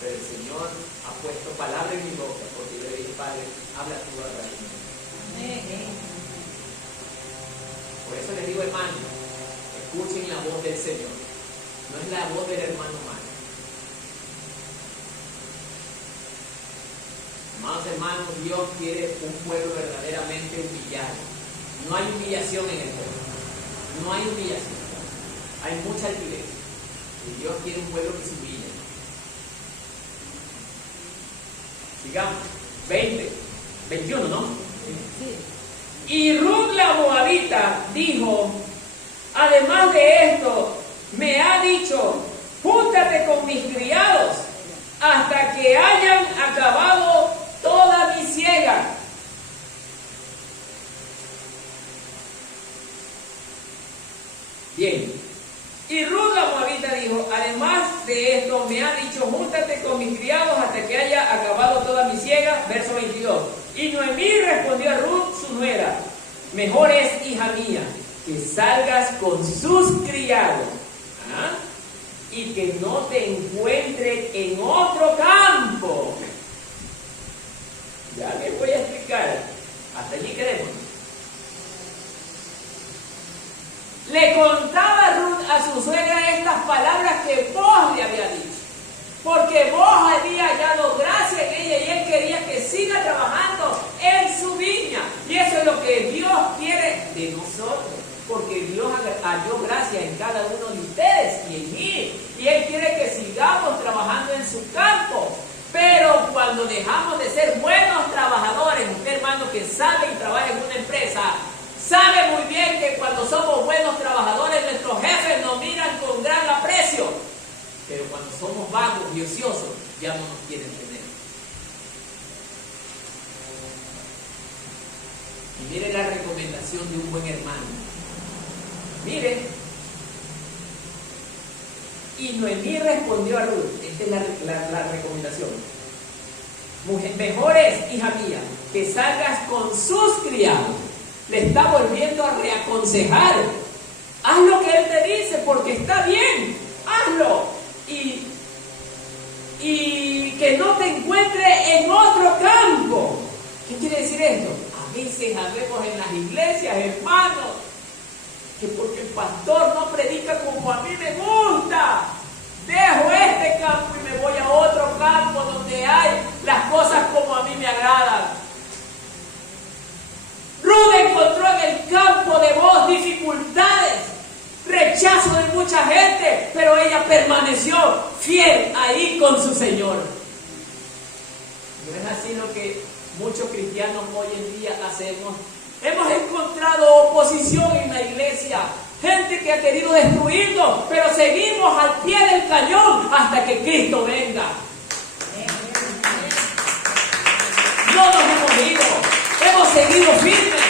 Pero el Señor ha puesto palabra en mi boca, porque yo le dije: Padre, habla tú a través de mí. Por eso les digo, hermano, escuchen la voz del Señor. No es la voz del hermano humano. Amados hermanos, Dios quiere un pueblo verdaderamente humillado. No hay humillación en el pueblo. No hay humillación. Hay mucha altivez. Y Dios quiere un pueblo que se humille. Sigamos. 21, ¿no? Sí. Y Ruth la moabita dijo, además de esto, me ha dicho, júntate con mis criados hasta que hayan acabado toda mi siega. Bien. Y Ruth la moabita dijo, además de esto, me ha dicho, júntate con mis criados hasta que haya acabado toda mi siega. Verso 22. Y Noemí respondió a Ruth, su nuera, mejor es, hija mía, que salgas con sus criados, ¿ah?, y que no te encuentres en otro campo. Ya les voy a explicar. Hasta allí queremos. Le contaba Ruth a su suegra estas palabras que Boaz le había dicho, porque Boaz había hallado gracia en ella y él quería que siga trabajando en su viña. Y eso es lo que Dios quiere de nosotros, porque Dios halló gracia en cada uno de ustedes y en mí, y Él quiere que sigamos trabajando en su campo. Pero cuando dejamos de ser buenos trabajadores, usted, hermano, que sabe y trabaja en una empresa, sabe muy bien que cuando somos buenos trabajadores, nuestros jefes nos miran con gran aprecio. Pero cuando somos vagos y ociosos, ya no nos quieren tener. Y mire la recomendación de un buen hermano. Mire. Y Noemí respondió a Ruth, esta es la recomendación. Mejor es, hija mía, que salgas con sus criados. Le está volviendo a reaconsejar. Haz lo que él te dice porque está bien. Hazlo. Y que no te encuentres en otro campo. ¿Qué quiere decir esto? A veces habemos en las iglesias, hermanos, que porque el pastor no predica como a mí me gusta, dejo este campo y me voy a otro campo donde hay las cosas como a mí me agradan. Ruth encontró en el campo de Boaz dificultades, rechazo de mucha gente, pero ella permaneció fiel ahí con su Señor. ¿No es así lo que muchos cristianos hoy en día hacemos? Hemos encontrado oposición en la iglesia, gente que ha querido destruirnos, pero seguimos al pie del cañón hasta que Cristo venga. No nos hemos ido, hemos seguido firmes.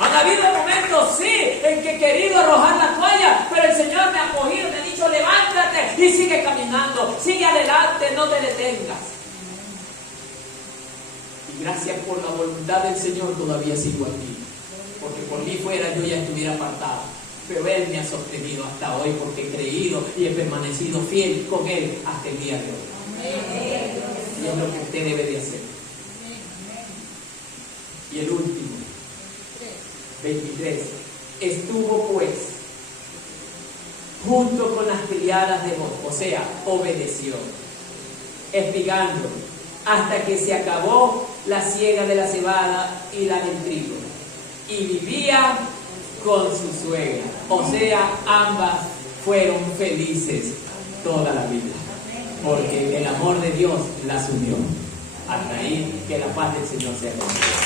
Han habido momentos, sí, en que he querido arrojar la toalla, pero el Señor me ha cogido, me ha dicho, levántate y sigue caminando, sigue adelante, no te detengas. Y gracias por la voluntad del Señor todavía sigo aquí, porque por mí fuera yo ya estuviera apartado, pero Él me ha sostenido hasta hoy porque he creído y he permanecido fiel con Él hasta el día de hoy. Y es lo que usted debe de hacer. Y el último, 23, estuvo pues junto con las criadas de Boaz, o sea, obedeció, espigando hasta que se acabó la siega de la cebada y la del trigo, y vivía con su suegra, o sea, ambas fueron felices toda la vida, porque el amor de Dios las unió. Hasta ahí, que la paz del Señor sea con nosotros.